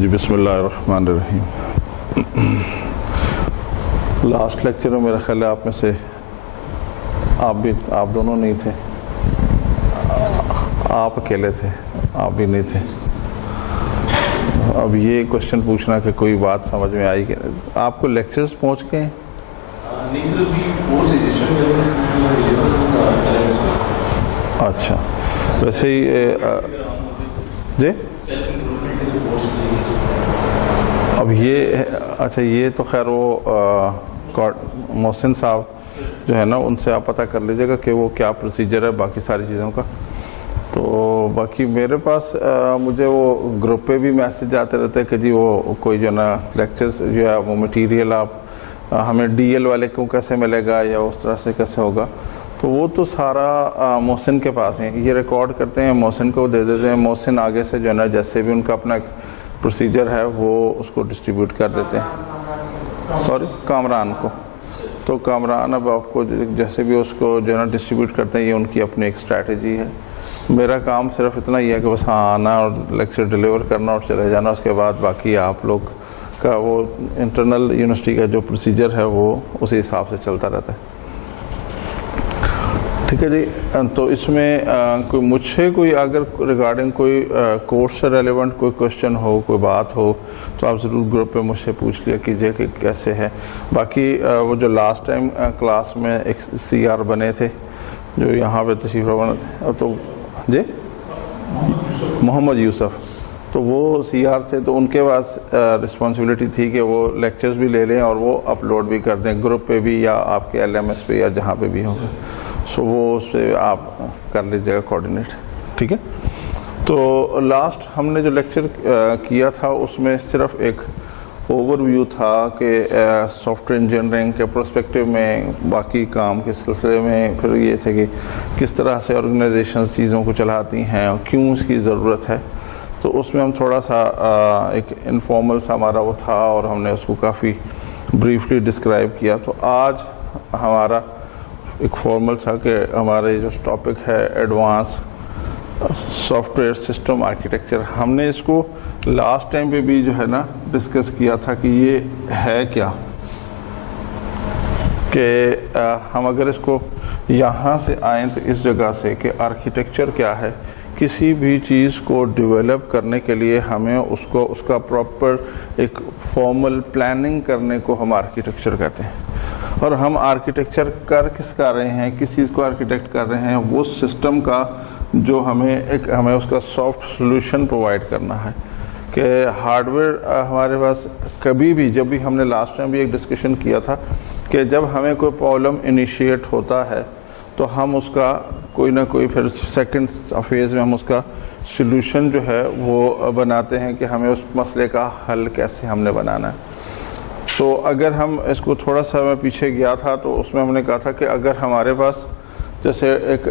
جی بسم اللہ الرحمن الرحیم. لاسٹ لیکچر میں میرا خیال ہے آپ میں سے آپ دونوں نہیں تھے, آپ اکیلے تھے, آپ بھی نہیں تھے. اب یہ کوشچن پوچھنا کہ کوئی بات سمجھ میں آئی کہ آپ کو لیکچرز پہنچ گئے ہیں؟ اچھا, ویسے ہی جی اب یہ اچھا, یہ تو خیر وہ محسن صاحب جو ہے نا ان سے آپ پتہ کر لیجیے گا کہ وہ کیا پروسیجر ہے باقی ساری چیزوں کا. تو باقی میرے پاس مجھے وہ گروپ پہ بھی میسیج آتے رہتے ہیں کہ جی وہ کوئی جو ہے نا لیکچرز جو ہے وہ مٹیریل آپ ہمیں ڈی ایل والے کو کیسے ملے گا یا اس طرح سے کیسے ہوگا. تو وہ تو سارا محسن کے پاس ہیں, یہ ریکارڈ کرتے ہیں محسن کو دے دیتے ہیں, محسن آگے سے جو ہے نا جیسے بھی ان کا اپنا پروسیجر ہے وہ اس کو ڈسٹریبیوٹ کر دیتے ہیں. سوری, کامران کو. تو کامران اب آپ کو جیسے بھی اس کو جو ہے نا ڈسٹریبیوٹ کرتے ہیں, یہ ان کی اپنی ایک اسٹریٹجی ہے. میرا کام صرف اتنا ہی ہے کہ بس آنا اور لیکچر ڈیلیور کرنا اور چلے جانا. اس کے بعد باقی آپ لوگ کا وہ انٹرنل یونیورسٹی کا جو پروسیجر ہے وہ اسی حساب سے چلتا رہتا ہے. ٹھیک ہے جی. تو اس میں کوئی مجھ سے کوئی اگر ریگارڈنگ کوئی کورس سے ریلیونٹ کوئی کوشچن ہو, کوئی بات ہو, تو آپ ضرور گروپ پہ مجھ سے پوچھ لیا کیجئے کہ کیسے ہے. باقی وہ جو لاسٹ ٹائم کلاس میں ایک سی آر بنے تھے جو یہاں پہ تشریف رواں تھے, تو جی محمد یوسف, تو وہ سی آر تھے. تو ان کے پاس رسپانسبلٹی تھی کہ وہ لیکچرز بھی لے لیں اور وہ اپلوڈ بھی کر دیں گروپ پہ بھی یا آپ کے ایل ایم ایس پہ یا جہاں پہ بھی ہوگا. سو وہ اس سے آپ کر لیجیے گا کوآرڈینیٹ. ٹھیک ہے. تو لاسٹ ہم نے جو لیکچر کیا تھا اس میں صرف ایک اوور ویو تھا کہ سافٹ ویئر انجینئرنگ کے پرسپیکٹیو میں, باقی کام کے سلسلے میں پھر یہ تھے کہ کس طرح سے آرگنائزیشنز چیزوں کو چلاتی ہیں اور کیوں اس کی ضرورت ہے. تو اس میں ہم تھوڑا سا ایک انفارمل سا ہمارا وہ تھا اور ہم نے اس کو کافی بریفلی ڈسکرائب کیا. تو آج ہمارا ایک فارمل تھا کہ ہمارے جو ٹاپک ہے advance soft where system architecture. ہم نے اس کو لاسٹ ٹائم پہ بھی جو ہے نا ڈسکس کیا تھا کہ یہ ہے کیا, کہ ہم اگر اس کو یہاں سے آئیں تو اس جگہ سے کہ آرکیٹیکچر کیا ہے. کسی بھی چیز کو ڈیولپ کرنے کے لیے ہمیں اس کا پراپر ایک فارمل پلاننگ کرنے کو ہم آرکیٹیکچر کہتے ہیں. اور ہم آرکیٹیکچر کس کا رہے ہیں, کس چیز کو آرکیٹیکٹ کر رہے ہیں, وہ سسٹم کا جو ہمیں اس کا سافٹ سولوشن پرووائڈ کرنا ہے. کہ ہارڈ ویئر ہمارے پاس کبھی بھی, جب بھی ہم نے لاسٹ ٹائم بھی ایک ڈسکشن کیا تھا کہ جب ہمیں کوئی پرابلم انیشیٹ ہوتا ہے تو ہم اس کا کوئی نہ کوئی پھر سیکنڈ فیز میں ہم اس کا سولوشن جو ہے وہ بناتے ہیں کہ ہمیں اس مسئلے کا حل کیسے ہم نے بنانا ہے. تو اگر ہم اس کو تھوڑا سا میں پیچھے گیا تھا تو اس میں ہم نے کہا تھا کہ اگر ہمارے پاس جیسے ایک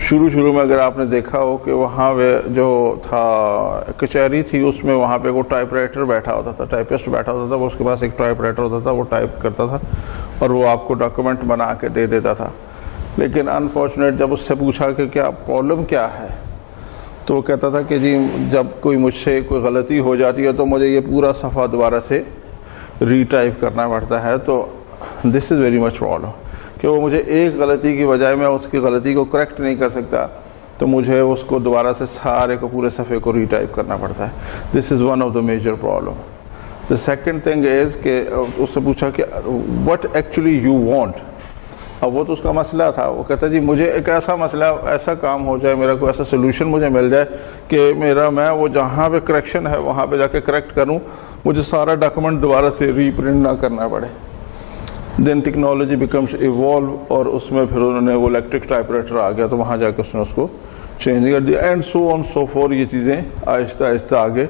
شروع میں اگر آپ نے دیکھا ہو کہ وہاں پہ جو تھا کچہری تھی, اس میں وہاں پہ وہ ٹائپ رائٹر بیٹھا ہوتا تھا, ٹائپسٹ بیٹھا ہوتا تھا, وہ اس کے پاس ایک ٹائپ رائٹر ہوتا تھا, وہ ٹائپ کرتا تھا اور وہ آپ کو ڈاکومنٹ بنا کے دے دیتا تھا. لیکن انفارچونیٹ جب اس سے پوچھا کہ کیا پرابلم کیا ہے, تو وہ کہتا تھا کہ جی جب کوئی مجھ سے کوئی غلطی ہو جاتی ہے تو مجھے یہ پورا صفحہ دوبارہ سے ری ٹائپ کرنا پڑتا ہے. تو دس از ویری مچ پرابلم کہ وہ مجھے ایک غلطی کی بجائے میں اس کی غلطی کو کریکٹ نہیں کر سکتا, تو مجھے اس کو دوبارہ سے سارے کو پورے صفحے کو ری ٹائپ کرنا پڑتا ہے. This is one of the major problem. The second thing is کہ اس سے پوچھا کہ وٹ ایکچولی یو وانٹ. اب وہ تو اس کا مسئلہ تھا, وہ کہتا جی مجھے ایک ایسا مسئلہ, ایسا کام ہو جائے, میرا کوئی ایسا سولوشن مجھے مل جائے کہ میں وہ جہاں پہ کریکشن ہے وہاں پہ جا کے کریکٹ کروں, مجھے سارا ڈاکومنٹ دوبارہ سے ری پرنٹ نہ کرنا پڑے. دین ٹیکنالوجی بیکمس ایوالو, اور اس میں پھر انہوں نے وہ الیکٹرک ٹائپ رائٹر آ گیا, تو وہاں جا کے اس نے اس کو چینج کر دیا, and so on so four. یہ چیزیں آہستہ آہستہ آگے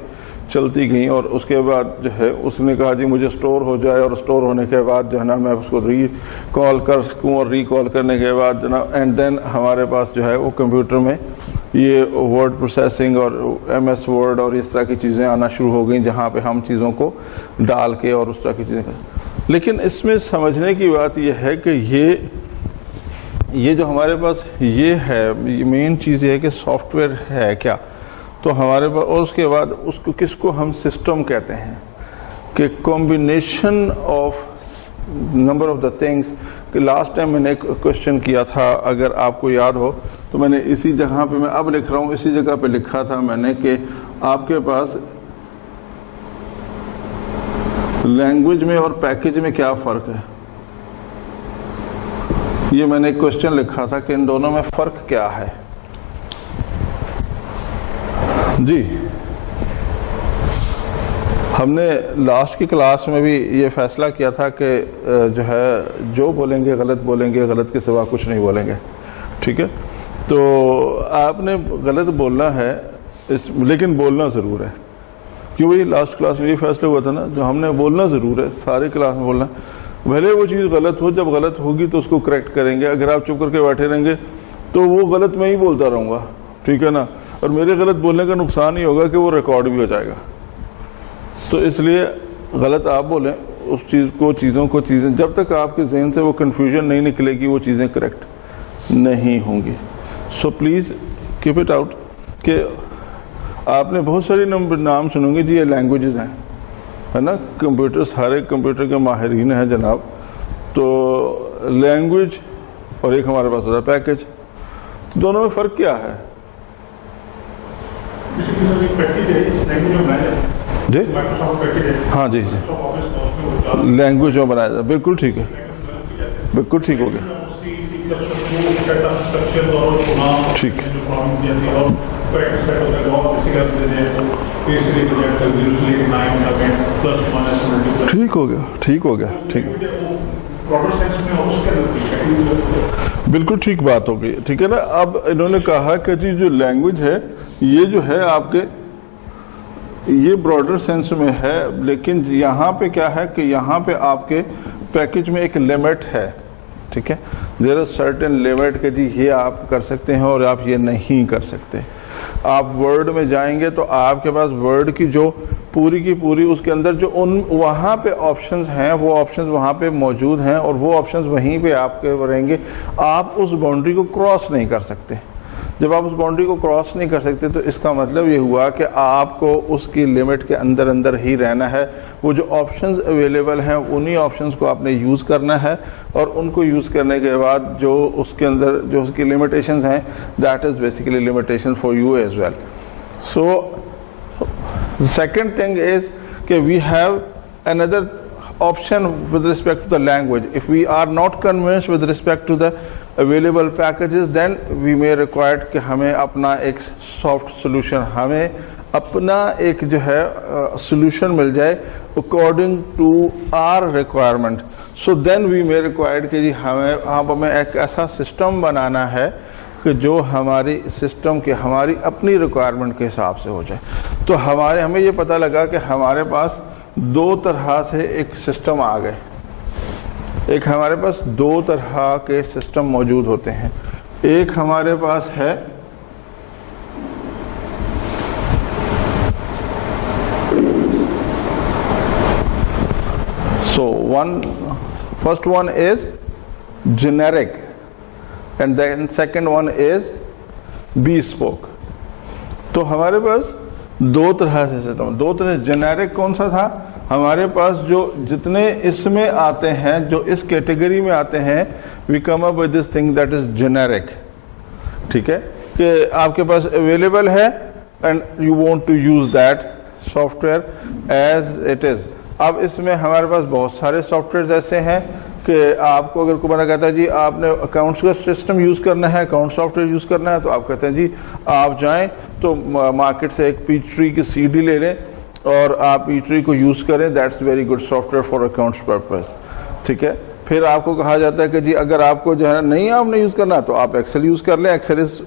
چلتی گئیں. اور اس کے بعد جو ہے اس نے کہا جی مجھے اسٹور ہو جائے, اور اسٹور ہونے کے بعد جو ہے نا میں اس کو ری کال کر سکوں, اور ری کال کرنے کے بعد جو نا اینڈ دین ہمارے پاس جو ہے وہ کمپیوٹر میں یہ ورڈ پروسیسنگ اور ایم ایس ورڈ اور اس طرح کی چیزیں آنا شروع ہو گئیں, جہاں پہ ہم چیزوں کو ڈال کے اور اس طرح کی چیزیں کریں. لیکن اس میں سمجھنے کی بات یہ ہے کہ یہ جو ہمارے پاس یہ ہے, مین چیز یہ ہے کہ سافٹ ویئر ہے کیا. تو ہمارے پاس، اور اس کے بعد اس کو کس کو ہم سسٹم کہتے ہیں کہ combination of number of the things. کہ لاسٹ ٹائم میں نے ایک کوشچن کیا تھا، اگر آپ کو یاد ہو تو میں نے اسی جگہ پہ، میں اب لکھ رہا ہوں، اسی جگہ پہ لکھا تھا میں نے کہ آپ کے پاس لینگویج میں اور پیکج میں کیا فرق ہے. یہ میں نے ایک کوشچن لکھا تھا کہ ان دونوں میں فرق کیا ہے. جی ہم نے لاسٹ کی کلاس میں بھی یہ فیصلہ کیا تھا کہ جو ہے جو بولیں گے غلط بولیں گے، غلط کے سوا کچھ نہیں بولیں گے. ٹھیک ہے، تو آپ نے غلط بولنا ہے لیکن بولنا ضرور ہے. کیوں بھائی لاسٹ کلاس میں یہ فیصلہ ہوا تھا نا، جو ہم نے بولنا ضرور ہے، ساری کلاس میں بولنا. بھلے وہ چیز غلط ہو، جب غلط ہوگی تو اس کو کریکٹ کریں گے. اگر آپ چپ کر کے بیٹھے رہیں گے تو وہ غلط میں ہی بولتا رہوں گا. ٹھیک ہے نا، اور میرے غلط بولنے کا نقصان ہی ہوگا کہ وہ ریکارڈ بھی ہو جائے گا. تو اس لیے غلط آپ بولیں اس چیز کو، چیزیں جب تک آپ کے ذہن سے وہ کنفیوژن نہیں نکلے گی وہ چیزیں کریکٹ نہیں ہوں گی. So please keep it out. کہ آپ نے بہت ساری نام سنوں گے. جی یہ لینگویجز ہیں، ہے نا، کمپیوٹر، سارے کمپیوٹر کے ماہرین ہیں جناب. تو لینگویج اور ایک ہمارے پاس ہوتا ہے پیکج. دونوں میں فرق کیا ہے؟ جی ہاں جی لینگویج میں بنایا جائے. بالکل ٹھیک ہے، بالکل ٹھیک ہو گیا. ٹھیک ٹھیک ہو گیا، ٹھیک ہو گیا، ٹھیک ہے، بالکل ٹھیک بات ہو گئی. ٹھیک ہے نا. اب انہوں نے کہا کہ جی جو لینگویج ہے یہ جو ہے آپ کے یہ براڈر سینس میں ہے، لیکن یہاں پہ کیا ہے کہ یہاں پہ آپ کے پیکج میں ایک لیمٹ ہے. ٹھیک ہے، دیر از سرٹن لیمٹ کہ جی یہ آپ کر سکتے ہیں اور آپ یہ نہیں کر سکتے. آپ ورڈ میں جائیں گے تو آپ کے پاس ورڈ کی جو پوری کی پوری اس کے اندر جو وہاں پہ آپشنز ہیں وہ آپشنز وہاں پہ موجود ہیں اور وہ آپشنز وہیں پہ آپ کے رہیں گے. آپ اس باؤنڈری کو کراس نہیں کر سکتے. جب آپ اس باؤنڈری کو کراس نہیں کر سکتے تو اس کا مطلب یہ ہوا کہ آپ کو اس کی لمٹ کے اندر اندر ہی رہنا ہے. وہ جو آپشنز اویلیبل ہیں انہی آپشنز کو آپ نے یوز کرنا ہے، اور ان کو یوز کرنے کے بعد جو اس کے اندر جو اس کی لمیٹیشنز ہیں that is basically limitation for you as well. So second thing is کہ we have another option with respect to the language. If we are not convinced with respect to the available packages, then we may require کہ ہمیں اپنا ایک soft solution، ہمیں اپنا ایک جو ہے solution مل جائے according to our requirement. So then we may require کہ جی ہمیں ایک ایسا سسٹم بنانا ہے کہ جو ہماری سسٹم کے ہماری اپنی ریکوائرمنٹ کے حساب سے ہو جائے. تو ہمیں یہ پتہ لگا کہ ہمارے پاس دو طرح سے ایک سسٹم آ گئے. ایک ہمارے پاس دو طرح کے سسٹم موجود ہوتے ہیں. ایک ہمارے پاس ہے first one is generic and then second one is bespoke. تو ہمارے پاس دو طرح سے سسٹم، دو طرح. جنیرک کون سا تھا؟ ہمارے پاس جو جتنے اس میں آتے ہیں، جو اس کیٹیگری میں آتے ہیں، we come up with this thing that is generic. ٹھیک ہے، کہ آپ کے پاس اویلیبل ہے and you want to use that software as it is. اب اس میں ہمارے پاس بہت سارے سافٹ ویئرز ایسے ہیں کہ آپ کو اگر کوئی بندہ کہتا ہے جی آپ نے اکاؤنٹس کا سسٹم یوز کرنا ہے، اکاؤنٹ سافٹ ویئر یوز کرنا ہے، تو آپ کہتے ہیں جی آپ جائیں تو مارکیٹ سے ایک پیچ ٹری کی سی ڈی لے لیں اور آپ پیچ ٹری کو یوز کریں. That's very good soft where for accounts purpose. ٹھیک ہے، پھر آپ کو کہا جاتا ہے کہ جی اگر آپ کو جو ہے نہیں آپ نے یوز کرنا تو آپ ایکسل یوز کر لیں. Excel is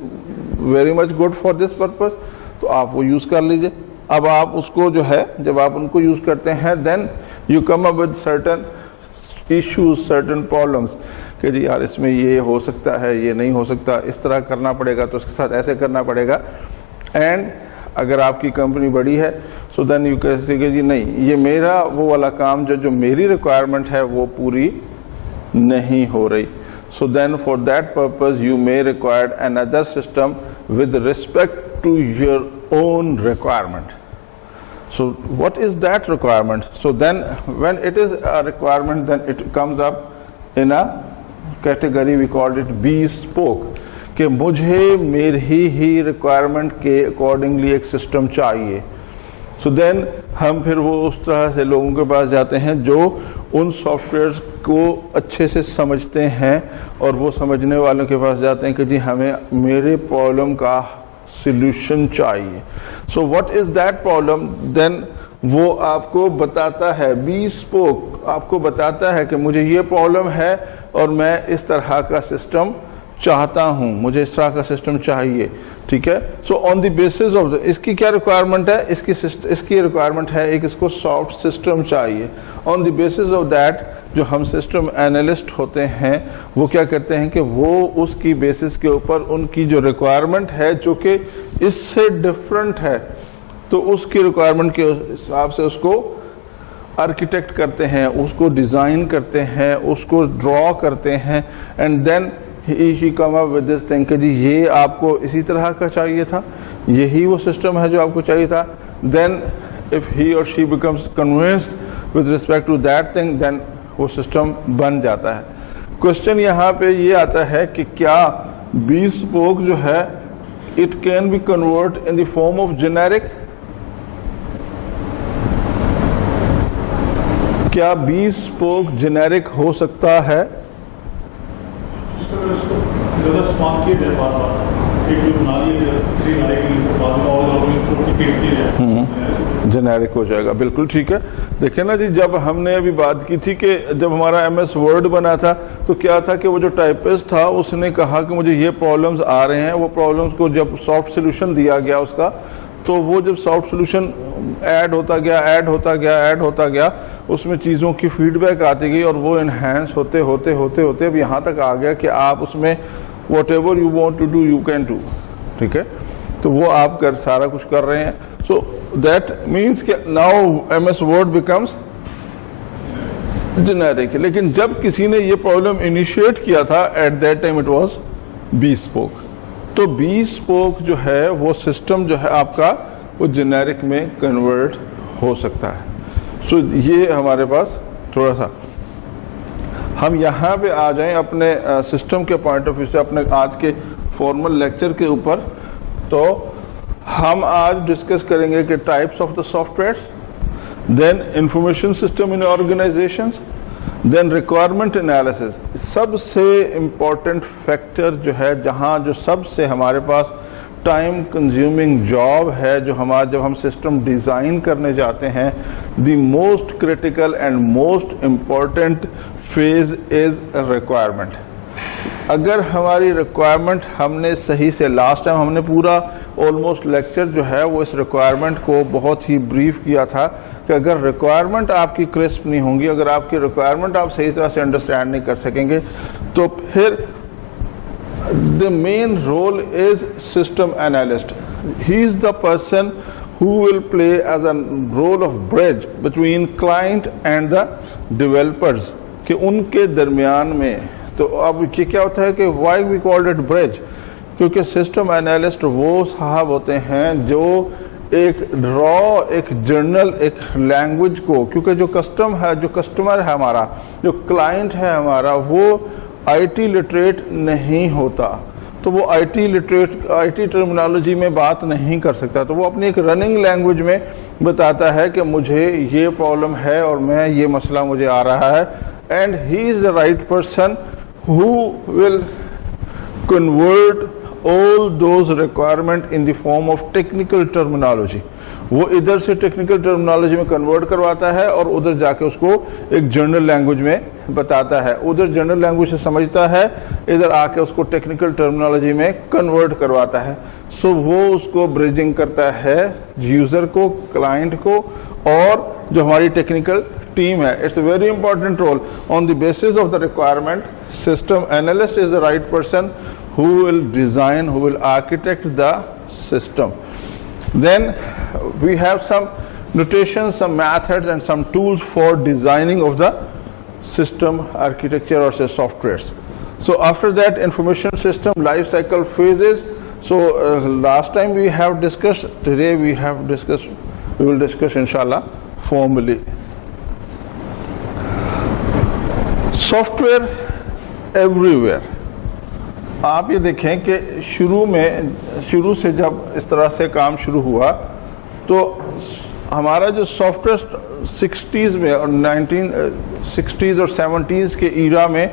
very much good for this purpose, تو آپ وہ یوز کر لیجئے. اب آپ اس کو جو ہے جب آپ ان کو یوز کرتے ہیں then you come up with certain issues, certain problems کہ جی یار اس میں یہ ہو سکتا ہے، یہ نہیں ہو سکتا، اس طرح کرنا پڑے گا، تو اس کے ساتھ ایسے کرنا پڑے گا. اینڈ اگر آپ کی کمپنی بڑی ہے سو دین یو کہتے کہ جی نہیں یہ میرا وہ والا کام جو میری ریکوائرمنٹ ہے وہ پوری نہیں ہو رہی. So then for that purpose you may require another system with respect to your own requirement. So what is that requirement? So then when it is a requirement, then it comes up in a category, we called it bespoke, کہ مجھے میری ہی requirement کے accordingly ایک system چاہیے. So then ہم پھر وہ اس طرح سے لوگوں کے پاس جاتے ہیں جو ان سافٹ ویئرز کو اچھے سے سمجھتے ہیں, اور وہ سمجھنے والوں کے پاس جاتے ہیں کہ جی ہمیں میرے پرابلم کا سلوشن چاہیے. So what is that problem? Then وہ آپ کو بتاتا ہے, bespoke آپ کو بتاتا ہے کہ مجھے یہ پرابلم ہے اور میں اس طرح کا سسٹم چاہتا ہوں, مجھے اس طرح کا سسٹم چاہیے. ٹھیک ہے. سو آن دی بیسس آف اس کی کیا ریکوائرمنٹ ہے؟ اس کی ریکوائرمنٹ ہے ایک اس کو سافٹ سسٹم چاہیے. آن دی بیسس آف دیٹ جو ہم سسٹم اینالسٹ ہوتے ہیں وہ کیا کرتے ہیں کہ وہ اس کی بیسس کے اوپر ان کی جو ریکوائرمنٹ ہے جو کہ اس سے ڈفرنٹ ہے, تو اس کی ریکوائرمنٹ کے حساب سے اس کو آرکیٹیکٹ کرتے ہیں, اس کو ڈیزائن کرتے ہیں, اس کو ڈرا کرتے ہیں, and then he come up with this thing کہ جی یہ آپ کو اسی طرح کا چاہیے تھا, یہی وہ سسٹم ہے جو آپ کو چاہیے تھا. Then if he or she becomes convinced with respect to that thing, then وہ سسٹم بن جاتا ہے. کوشچن یہاں پہ یہ آتا ہے کہ کیا bespoke جو ہے it can be converted in the form of generic؟ کیا bespoke generic ہو سکتا ہے؟ جنیرک ہو جائے گا. بالکل ٹھیک ہے. دیکھیں نا جی, جب ہم نے ابھی بات کی تھی کہ جب ہمارا ایم ایس ورڈ بنا تھا تو کیا تھا کہ وہ جو ٹائپسٹ تھا اس نے کہا کہ مجھے یہ پرابلمز آ رہے ہیں, وہ پرابلمز کو جب سافٹ سولوشن دیا گیا اس کا, تو وہ جب سافٹ سولوشن ایڈ ہوتا گیا اس میں چیزوں کی فیڈ بیک آتی گئی اور وہ انہینس ہوتے اب یہاں تک آ گیا کہ آپ اس میں whatever you want to do you can do. ٹھیک ہے. تو وہ آپ سارا کچھ کر رہے ہیں. سو دیٹ مینس کہ now M S Word becomes generic. لیکن جب کسی نے یہ پرابلم انیشیٹ کیا تھا at that time it was bespoke. تو bespoke جو ہے وہ سسٹم جو ہے آپ کا وہ جنیرک میں کنورٹ ہو سکتا ہے. سو یہ ہمارے پاس تھوڑا سا, ہم یہاں پہ آ جائیں اپنے سسٹم کے پوائنٹ آف ویو سے اپنے آج کے فارمل لیکچر کے اوپر. تو ہم آج ڈسکس کریں گے کہ types of the software, then information system in organizations, then requirement analysis. سب سے امپورٹنٹ فیکٹر جو ہے, جہاں جو سب سے ہمارے پاس ٹائم کنزیومنگ جاب ہے, جو جب ہم سسٹم ڈیزائن کرنے جاتے ہیں, the most critical and most important phase is requirement. اگر ہماری ریکوائرمنٹ ہم نے صحیح سے, لاسٹ ٹائم ہم نے پورا آلموسٹ لیکچر جو ہے وہ اس ریکوائرمنٹ کو بہت ہی بریف کیا تھا کہ اگر ریکوائرمنٹ آپ کی کرسپ نہیں ہوں گی, اگر آپ کی ریکوائرمنٹ آپ صحیح طرح سے انڈرسٹینڈ نہیں کر سکیں گے, تو پھر the main role is system analyst. He is the person who will play as a role of bridge between client and the developers, کہ ان کے درمیان میں. تو اب یہ کیا ہوتا ہے کہ why we called it bridge, کیونکہ سسٹم انالسٹ وہ صاحب ہوتے ہیں جو ایک ایک جرنل, ایک لینگویج کو, کیونکہ جو کسٹمر ہے ہمارا, جو کلائنٹ ہے ہمارا, وہ آئی ٹی لٹریٹ نہیں ہوتا, تو وہ آئی ٹی ٹرمینالوجی میں بات نہیں کر سکتا, تو وہ اپنی ایک رننگ لینگویج میں بتاتا ہے کہ مجھے یہ پرابلم ہے اور میں یہ مسئلہ مجھے آ رہا ہے, and he is the right person who will convert all those requirement in the form of technical terminology. وہ ادھر سے ٹیکنیکل ٹرمینالوجی میں کنورٹ کرواتا ہے اور ادھر جا کے اس کو ایک جنرل لینگویج میں بتاتا ہے, ادھر جنرل لینگویج سے سمجھتا ہے, ادھر آ کے اس کو ٹیکنیکل ٹرمینالوجی میں کنورٹ کرواتا ہے. سو وہ اس کو بریجنگ کرتا ہے یوزر کو, کلائنٹ کو, اور جو ہماری ٹیکنیکل ٹیم ہے. It's a very important role. On the basis of the requirement, system analyst is the right person who will design, who will architect the system. Then we have some notations, some methods and some tools for designing of the system architecture or say softwares. So after that, information system life cycle phases, So last time we have discussed, today we will discuss inshallah formally. Software everywhere. آپ یہ دیکھیں کہ شروع سے جب اس طرح سے کام شروع ہوا تو ہمارا جو سافٹ ویئر 60s میں اور 1960s اور 70s کے ایرا میں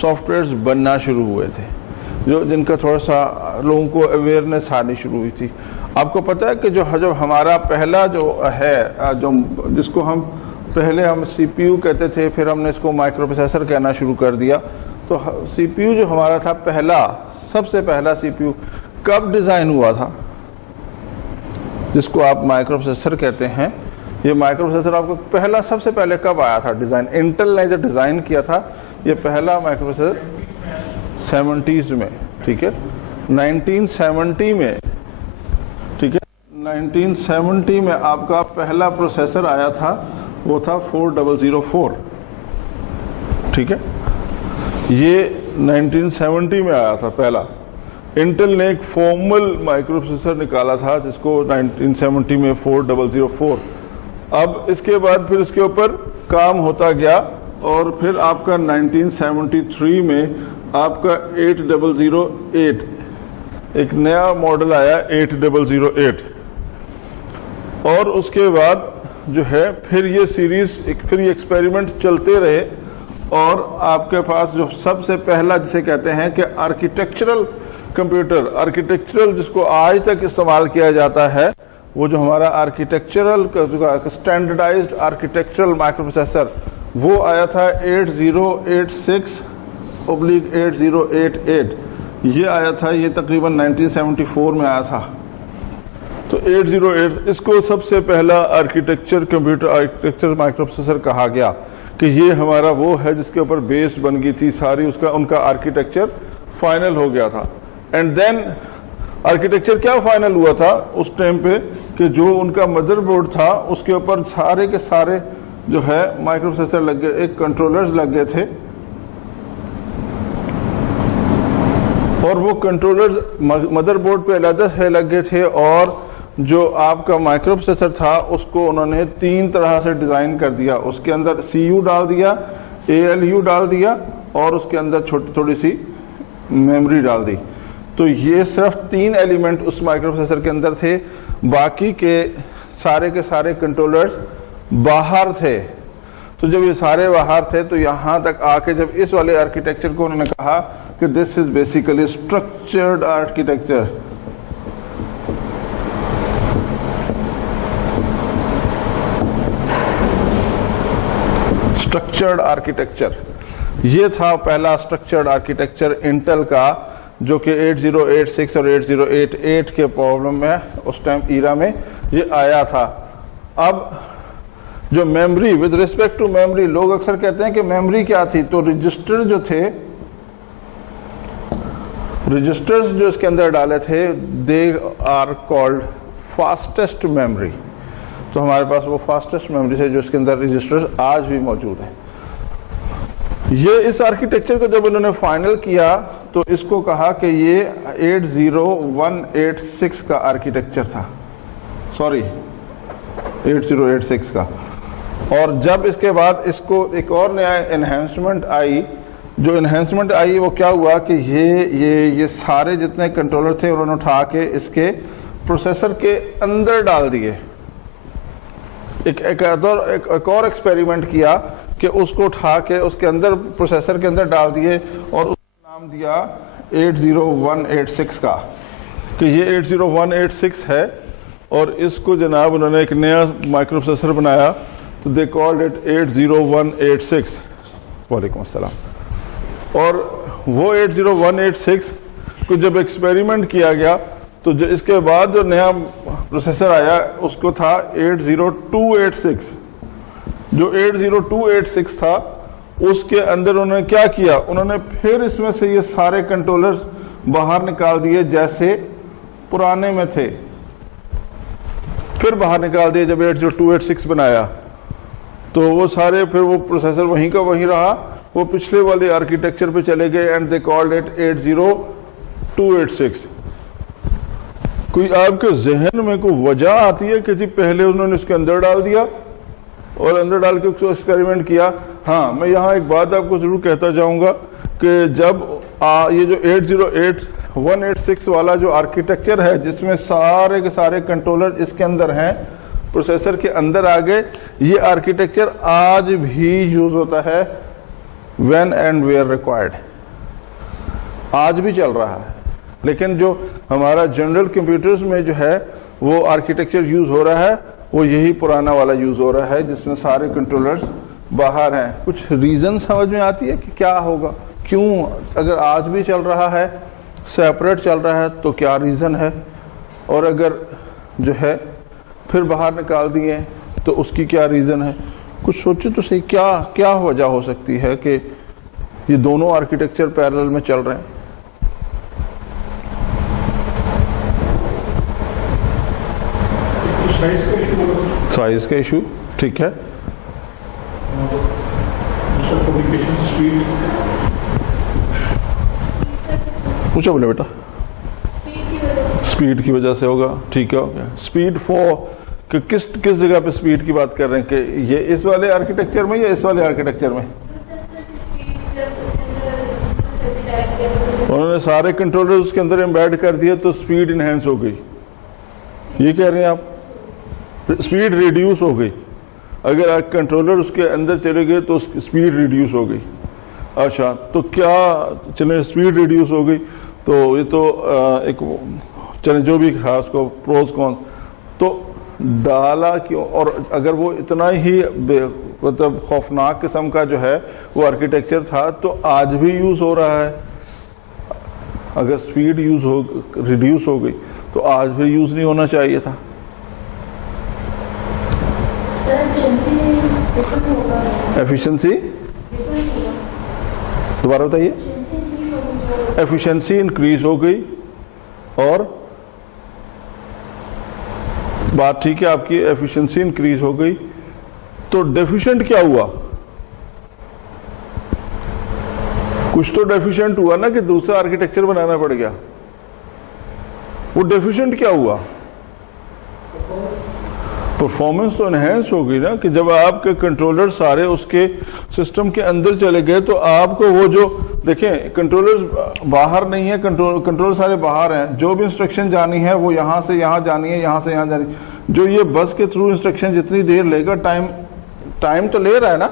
سافٹ ویئرز بننا شروع ہوئے تھے جن کا تھوڑا سا لوگوں کو اویئرنیس آنی شروع ہوئی تھی. آپ کو پتہ ہے کہ جو ہمارا پہلا جو ہے جس کو ہم پہلے سی پی یو کہتے تھے, پھر ہم نے اس کو مائکرو پروسیسر کہنا شروع کر دیا. تو سی پی یو جو ہمارا تھا سب سے پہلا سی پی یو کب ڈیزائن ہوا تھا, جس کو آپ مائکرو پروسیسر کہتے ہیں, یہ مائکرو پروسیسر آپ کو سب سے پہلے کب آیا تھا ڈیزائن؟ انٹل نے جو ڈیزائن کیا تھا یہ پہلا مائکرو پروسیسر 70s میں, ٹھیک ہے, 1970 میں, ٹھیک ہے, 1970 میں آپ کا پہلا پروسیسر آیا تھا, وہ تھا 4004, ٹھیک ہے, یہ 1970 میں آیا تھا پہلا. انٹل نے ایک فارمل مائکرو پروسیسر نکالا تھا جس کو 1970 میں 4004. اب اس کے بعد پھر اس کے اوپر کام ہوتا گیا اور پھر آپ کا 1973 میں آپ کا 8008 ایک نیا ماڈل آیا 8008, اور اس کے بعد جو ہے پھر یہ سیریز پھر یہ ایکسپیریمنٹ چلتے رہے, اور آپ کے پاس جو سب سے پہلا جسے کہتے ہیں کہ آرکیٹیکچرل آرکیٹیکچرل جس کو آج تک استعمال کیا جاتا ہے, وہ جو ہمارا architectural standardized architectural microprocessor, وہ آیا تھا 8086/8088. یہ آیا تھا, یہ تقریباً 1974 میں آیا تھا. تو 808 اس کو سب سے پہلا آرکیٹیکچر مائکرو پروسیسر کہا گیا کہ یہ ہمارا وہ ہے جس کے اوپر بیس بن گئی تھی ساری, ان کا آرکیٹیکچر فائنل ہو گیا تھا. اینڈ دین آرکیٹیکچر کیا فائنل ہوا تھا اس ٹائم پہ کہ جو ان کا مدر بورڈ تھا اس کے اوپر سارے کے سارے جو ہے مائکرو پروسیسر لگ گئے, ایک کنٹرولرز لگ گئے تھے, اور وہ کنٹرولرز مدر بورڈ پہ علیحدہ سے لگ گئے تھے, اور جو آپ کا مائکرو پروسیسر تھا اس کو انہوں نے 3 طرح سے ڈیزائن کر دیا. اس کے اندر سی یو ڈال دیا, ALU ڈال دیا, اور اس کے اندر تھوڑی سی میموری ڈال دی. تو یہ صرف 3 ایلیمنٹ اس مائکرو پروسیسر کے اندر تھے, باقی کے سارے کنٹرولرز باہر تھے. تو جب یہ سارے باہر تھے تو یہاں تک آ کے جب اس والے آرکیٹیکچر کو انہوں نے کہا کہ this is basically structured architecture. Structured architecture, یہ تھا پہلا اسٹرکچرڈ آرکیٹیکچر انٹل کا, جو کہ 8086 اور 8088 کے پرابلم میں اس ٹائم ایرا میں یہ آیا تھا. اب جو memory, with respect to memory, لوگ اکثر کہتے ہیں کہ میموری کیا تھی, تو رجسٹر جو تھے, رجسٹرز جو اس کے اندر ڈالے تھے, they are called fastest memory. تو ہمارے پاس وہ فاسٹسٹ میموری ہے جو اس کے اندر رجسٹرز آج بھی موجود ہیں. یہ اس آرکیٹیکچر کو جب انہوں نے فائنل کیا تو اس کو کہا کہ یہ 80186 کا آرکیٹیکچر تھا, 8086 کا. اور جب اس کے بعد اس کو ایک اور نیا انہینسمنٹ آئی, جو انہینسمنٹ آئی وہ کیا ہوا کہ یہ سارے جتنے کنٹرولر تھے انہوں نے اٹھا کے اس کے پروسیسر کے اندر ڈال دیے. ایک اور ایکسپیریمنٹ کیا کہ اس کو اٹھا کے اس کے اندر پروسیسر کے اندر ڈال دیے, اور اس کو نام دیا 80186 کا, کہ یہ 80186 ہے. اور اس کو جناب انہوں نے ایک نیا مائکرو پروسیسر بنایا, تو دے کالڈ اٹ 80186. وعلیکم السلام. اور وہ 80186 کو جب ایکسپیریمنٹ کیا گیا تو اس کے بعد جو نیا پروسیسر آیا اس کو تھا 80286. جو 80286 تھا اس کے اندر انہوں نے کیا کیا, انہوں نے پھر اس میں سے یہ سارے کنٹرولرز باہر نکال دیے جیسے پرانے میں تھے, پھر باہر نکال دیے. جب 80286 بنایا تو وہ سارے پھر وہ پروسیسر وہیں کا وہیں رہا, وہ پچھلے والے آرکیٹیکچر پہ چلے گئے, اینڈ دے کالڈ اٹ 80286. کوئی آپ کے ذہن میں کوئی وجہ آتی ہے کہ جی پہلے انہوں نے اس کے اندر ڈال دیا اور اندر ڈال کے اس کو ایکسپیریمنٹ کیا؟ ہاں، میں یہاں ایک بات آپ کو ضرور کہتا جاؤں گا کہ جب یہ جو 808.186 والا جو آرکیٹیکچر ہے جس میں سارے کے سارے کنٹرولر اس کے اندر ہیں، پروسیسر کے اندر آگے، یہ آرکیٹیکچر آج بھی یوز ہوتا ہے when and where required، آج بھی چل رہا ہے. لیکن جو ہمارا جنرل کمپیوٹرز میں جو ہے وہ آرکیٹیکچر یوز ہو رہا ہے وہ یہی پرانا والا یوز ہو رہا ہے جس میں سارے کنٹرولرز باہر ہیں. کچھ ریزن سمجھ میں آتی ہے کہ کیا ہوگا، کیوں اگر آج بھی چل رہا ہے سیپریٹ چل رہا ہے تو کیا ریزن ہے، اور اگر جو ہے پھر باہر نکال دیے تو اس کی کیا ریزن ہے؟ کچھ سوچے تو صحیح، کیا وجہ ہو سکتی ہے کہ یہ دونوں آرکیٹیکچر پیرلل میں چل رہے ہیں؟ سائز کا ایشو، ٹھیک ہے. پوچھا بولے بیٹا، سپیڈ کی وجہ سے ہوگا، ٹھیک ہے. سپیڈ کہ کس جگہ پہ سپیڈ کی بات کر رہے ہیں، کہ یہ اس والے آرکیٹیکچر میں یا اس والے آرکیٹیکچر میں؟ انہوں نے سارے کنٹرولر اس کے اندر امبیڈ کر دیا تو سپیڈ انہینس ہو گئی، یہ کہہ رہے ہیں آپ؟ سپیڈ ریڈیوس ہو گئی. اگر کنٹرولر اس کے اندر چلے گئے تو سپیڈ ریڈیوس ہو گئی. اچھا، تو کیا چلیں سپیڈ ریڈیوس ہو گئی تو یہ تو ایک چلیں جو بھی خاص کو پروز کون تو ڈالا کیوں؟ اور اگر وہ اتنا ہی مطلب خوفناک قسم کا جو ہے وہ آرکیٹیکچر تھا تو آج بھی یوز ہو رہا ہے. اگر سپیڈ ریڈیوس ہو گئی تو آج بھی یوز نہیں ہونا چاہیے تھا. ایفیشنسی دوبارہ بتائیے. ایفیشنسی انکریز ہو گئی اور بات ٹھیک ہے آپ کی، ایفیشنسی انکریز ہو گئی تو ڈیفیشنٹ کیا ہوا؟ کچھ تو ڈیفیشنٹ ہوا نا کہ دوسرا آرکیٹیکچر بنانا پڑ گیا. وہ ڈیفیشنٹ کیا ہوا؟ پرفارمنس تو انہینس ہو گئی نا، کہ جب آپ کے کنٹرولر سارے اس کے سسٹم کے اندر چلے گئے تو آپ کو وہ جو دیکھیں کنٹرولر باہر نہیں ہے، کنٹرول سارے باہر ہیں. جو بھی انسٹرکشن جانی ہے وہ یہاں سے یہاں جانی ہے، یہاں سے یہاں جانی ہے. جو یہ بس کے تھرو انسٹرکشن جتنی دیر لے گا ٹائم تو لے رہا ہے نا،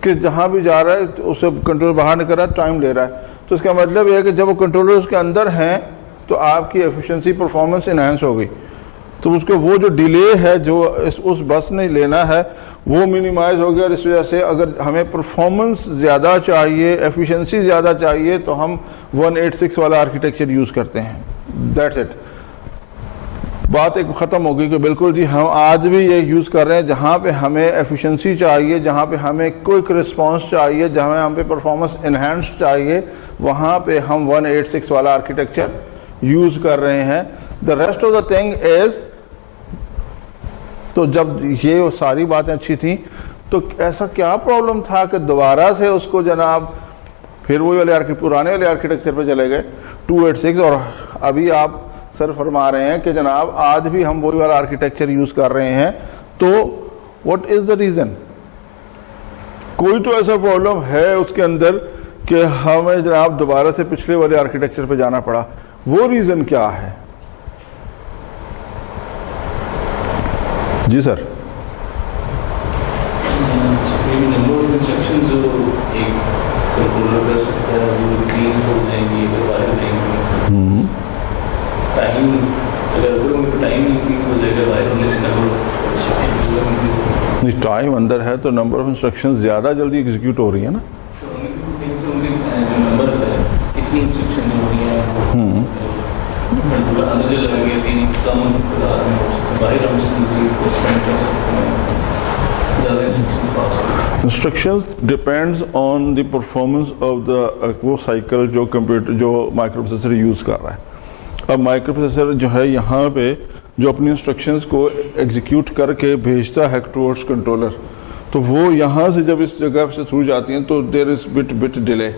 کہ جہاں بھی جا رہا ہے اس سے کنٹرول باہر نکل رہا ہے ٹائم لے رہا ہے. تو اس کا مطلب یہ ہے کہ جب وہ کنٹرولر اس کے اندر ہیں تو آپ کی ایفیشنسی پرفارمنس انہینس ہو گئی. تو اس کو وہ جو ڈیلے ہے جو اس بس نے لینا ہے وہ منیمائز ہو گیا. اور اس وجہ سے اگر ہمیں پرفارمنس زیادہ چاہیے، ایفیشنسی زیادہ چاہیے تو ہم 186 والا آرکیٹیکچر یوز کرتے ہیں. That's it. بات ایک ختم ہو گئی کہ بالکل جی ہم آج بھی یہ یوز کر رہے ہیں. جہاں پہ ہمیں ایفیشنسی چاہیے، جہاں پہ ہمیں کوئک رسپانس چاہیے، جہاں ہم پہ پرفارمنس انہینس چاہیے، وہاں پہ ہم 186 والا آرکیٹیکچر یوز کر رہے ہیں. The rest of the thing is، تو جب یہ ساری باتیں اچھی تھیں تو ایسا کیا پرابلم تھا کہ دوبارہ سے اس کو جناب پھر وہی والے پرانے والے آرکیٹیکچر پہ چلے گئے 286، اور ابھی آپ سر فرما رہے ہیں کہ جناب آج بھی ہم وہی والا آرکیٹیکچر یوز کر رہے ہیں. تو what is the reason؟ کوئی تو ایسا پرابلم ہے اس کے اندر کہ ہمیں جناب دوبارہ سے پچھلے والے آرکیٹیکچر پہ جانا پڑا. وہ ریزن کیا ہے؟ جی سر. ٹائم اندر ہے تو نمبر آف انسٹرکشن زیادہ جلدی ایگزیکیوٹ ہو رہی ہیں نا. Instructions depends on the performance of the وہ سائیکل جو کمپیوٹر جو مائکرو پروسیسر یوز کر رہا ہے. اب مائکرو پروسیسر جو ہے یہاں پہ جو اپنی انسٹرکشنز کو ایگزیکیوٹ کر کے بھیجتا ہے ٹورڈز کنٹرولر، تو وہ یہاں سے جب اس جگہ سے تھرو جاتی ہیں تو دیر از بٹ ڈیلے.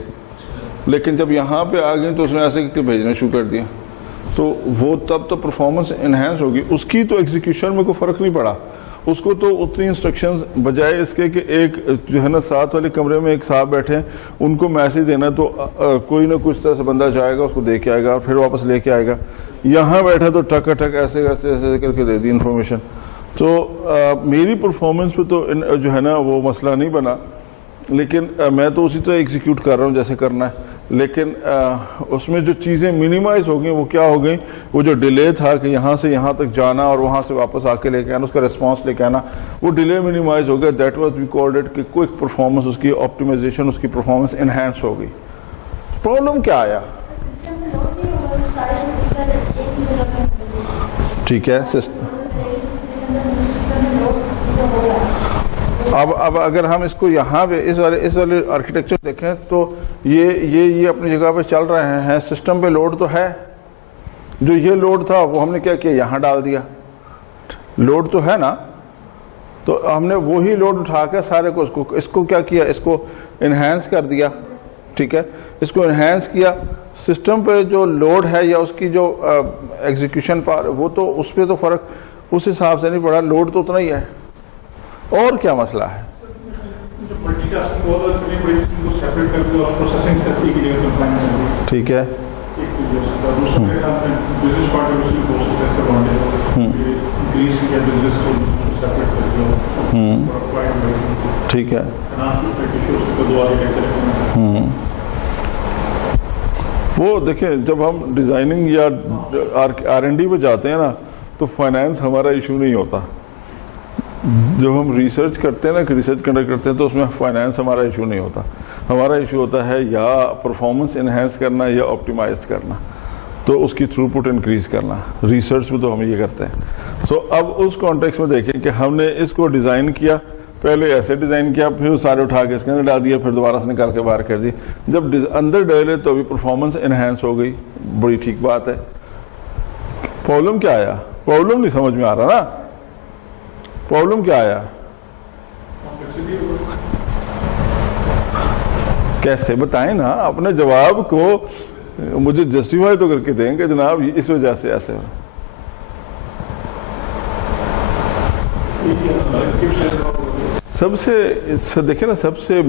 لیکن جب یہاں پہ آ گئی تو اس نے ایسے کہ بھیجنا شروع کر دیا. تو وہ تب تو پرفارمنس انہینس ہوگی. اس کی تو ایگزیکیوشن میں کوئی فرق نہیں پڑا. اس کو تو اتنی انسٹرکشنز بجائے اس کے کہ ایک جو ہے نا ساتھ والے کمرے میں ایک صاحب بیٹھے ہیں, ان کو میسج دینا تو کوئی نہ کچھ طرح سے بندہ جائے گا, اس کو دے کے آئے گا اور پھر واپس لے کے آئے گا. یہاں بیٹھا تو ٹک ٹک ایسے ایسے ایسے کر کے دے دی انفارمیشن. تو میری پرفارمنس پہ تو جو ہے نا وہ مسئلہ نہیں بنا, لیکن میں تو اسی طرح ایگزیکیوٹ کر رہا ہوں جیسے کرنا ہے. لیکن اس میں جو چیزیں منیمائز ہو گئیں وہ کیا ہو گئیں, وہ جو ڈیلے تھا کہ یہاں سے یہاں تک جانا اور وہاں سے واپس آ کے لے کے آنا, اس کا ریسپانس لے کے آنا, وہ ڈیلے منیمائز ہو گیا. That was we called it کہ کوئک پرفارمنس, اس کی آپٹیمائزیشن, اس کی پرفارمنس انہینس ہو گئی. پرابلم کیا آیا؟ ٹھیک ہے اب اگر ہم اس کو یہاں پہ اس والے آرکیٹیکچر دیکھیں تو یہ اپنی جگہ پہ چل رہے ہیں. سسٹم پہ لوڈ تو ہے, جو یہ لوڈ تھا وہ ہم نے کیا کیا, یہاں ڈال دیا. لوڈ تو ہے نا, تو ہم نے وہی لوڈ اٹھا کے سارے کو اس کو کیا کیا, اس کو انہینس کر دیا. ٹھیک ہے, اس کو انہینس کیا. سسٹم پہ جو لوڈ ہے یا اس کی جو ایگزیکیوشن پار, وہ تو اس پہ تو فرق اس حساب سے نہیں پڑا, لوڈ تو اتنا ہی ہے. اور کیا مسئلہ ہے؟ ٹھیک ہے, ٹھیک ہے. وہ دیکھیں جب ہم ڈیزائننگ یا R&D پہ جاتے ہیں نا تو فائنینس ہمارا ایشو نہیں ہوتا. جب ہم ریسرچ کرتے ہیں نا کہ ریسرچ کنڈکٹ کرتے ہیں تو اس میں فائنینس ہمارا ایشو نہیں ہوتا. ہمارا ایشو ہوتا ہے یا پرفارمنس انہینس کرنا یا آپٹیمائز کرنا, تو اس کی تھرو پٹ انکریز کرنا. ریسرچ میں تو ہم یہ کرتے ہیں. سو اب اس کانٹیکس میں دیکھیں کہ ہم نے اس کو ڈیزائن کیا, پہلے ایسے ڈیزائن کیا, پھر سارے اٹھا کے اس کے اندر ڈال دیا, پھر دوبارہ سے نکال کے باہر کر دی. جب اندر ڈالے تو ابھی پرفارمنس انہینس ہو گئی, بڑی ٹھیک بات ہے. پرابلم کیا آیا؟ پرابلم نہیں سمجھ میں آ رہا نا. پرابلم کیا آیا؟ کیسے بتائیں نا, اپنے جواب کو مجھے جسٹیفائی تو کر کے دیں کہ جناب اس وجہ سے ایسے ہو. سب سے دیکھیں نا, سب سے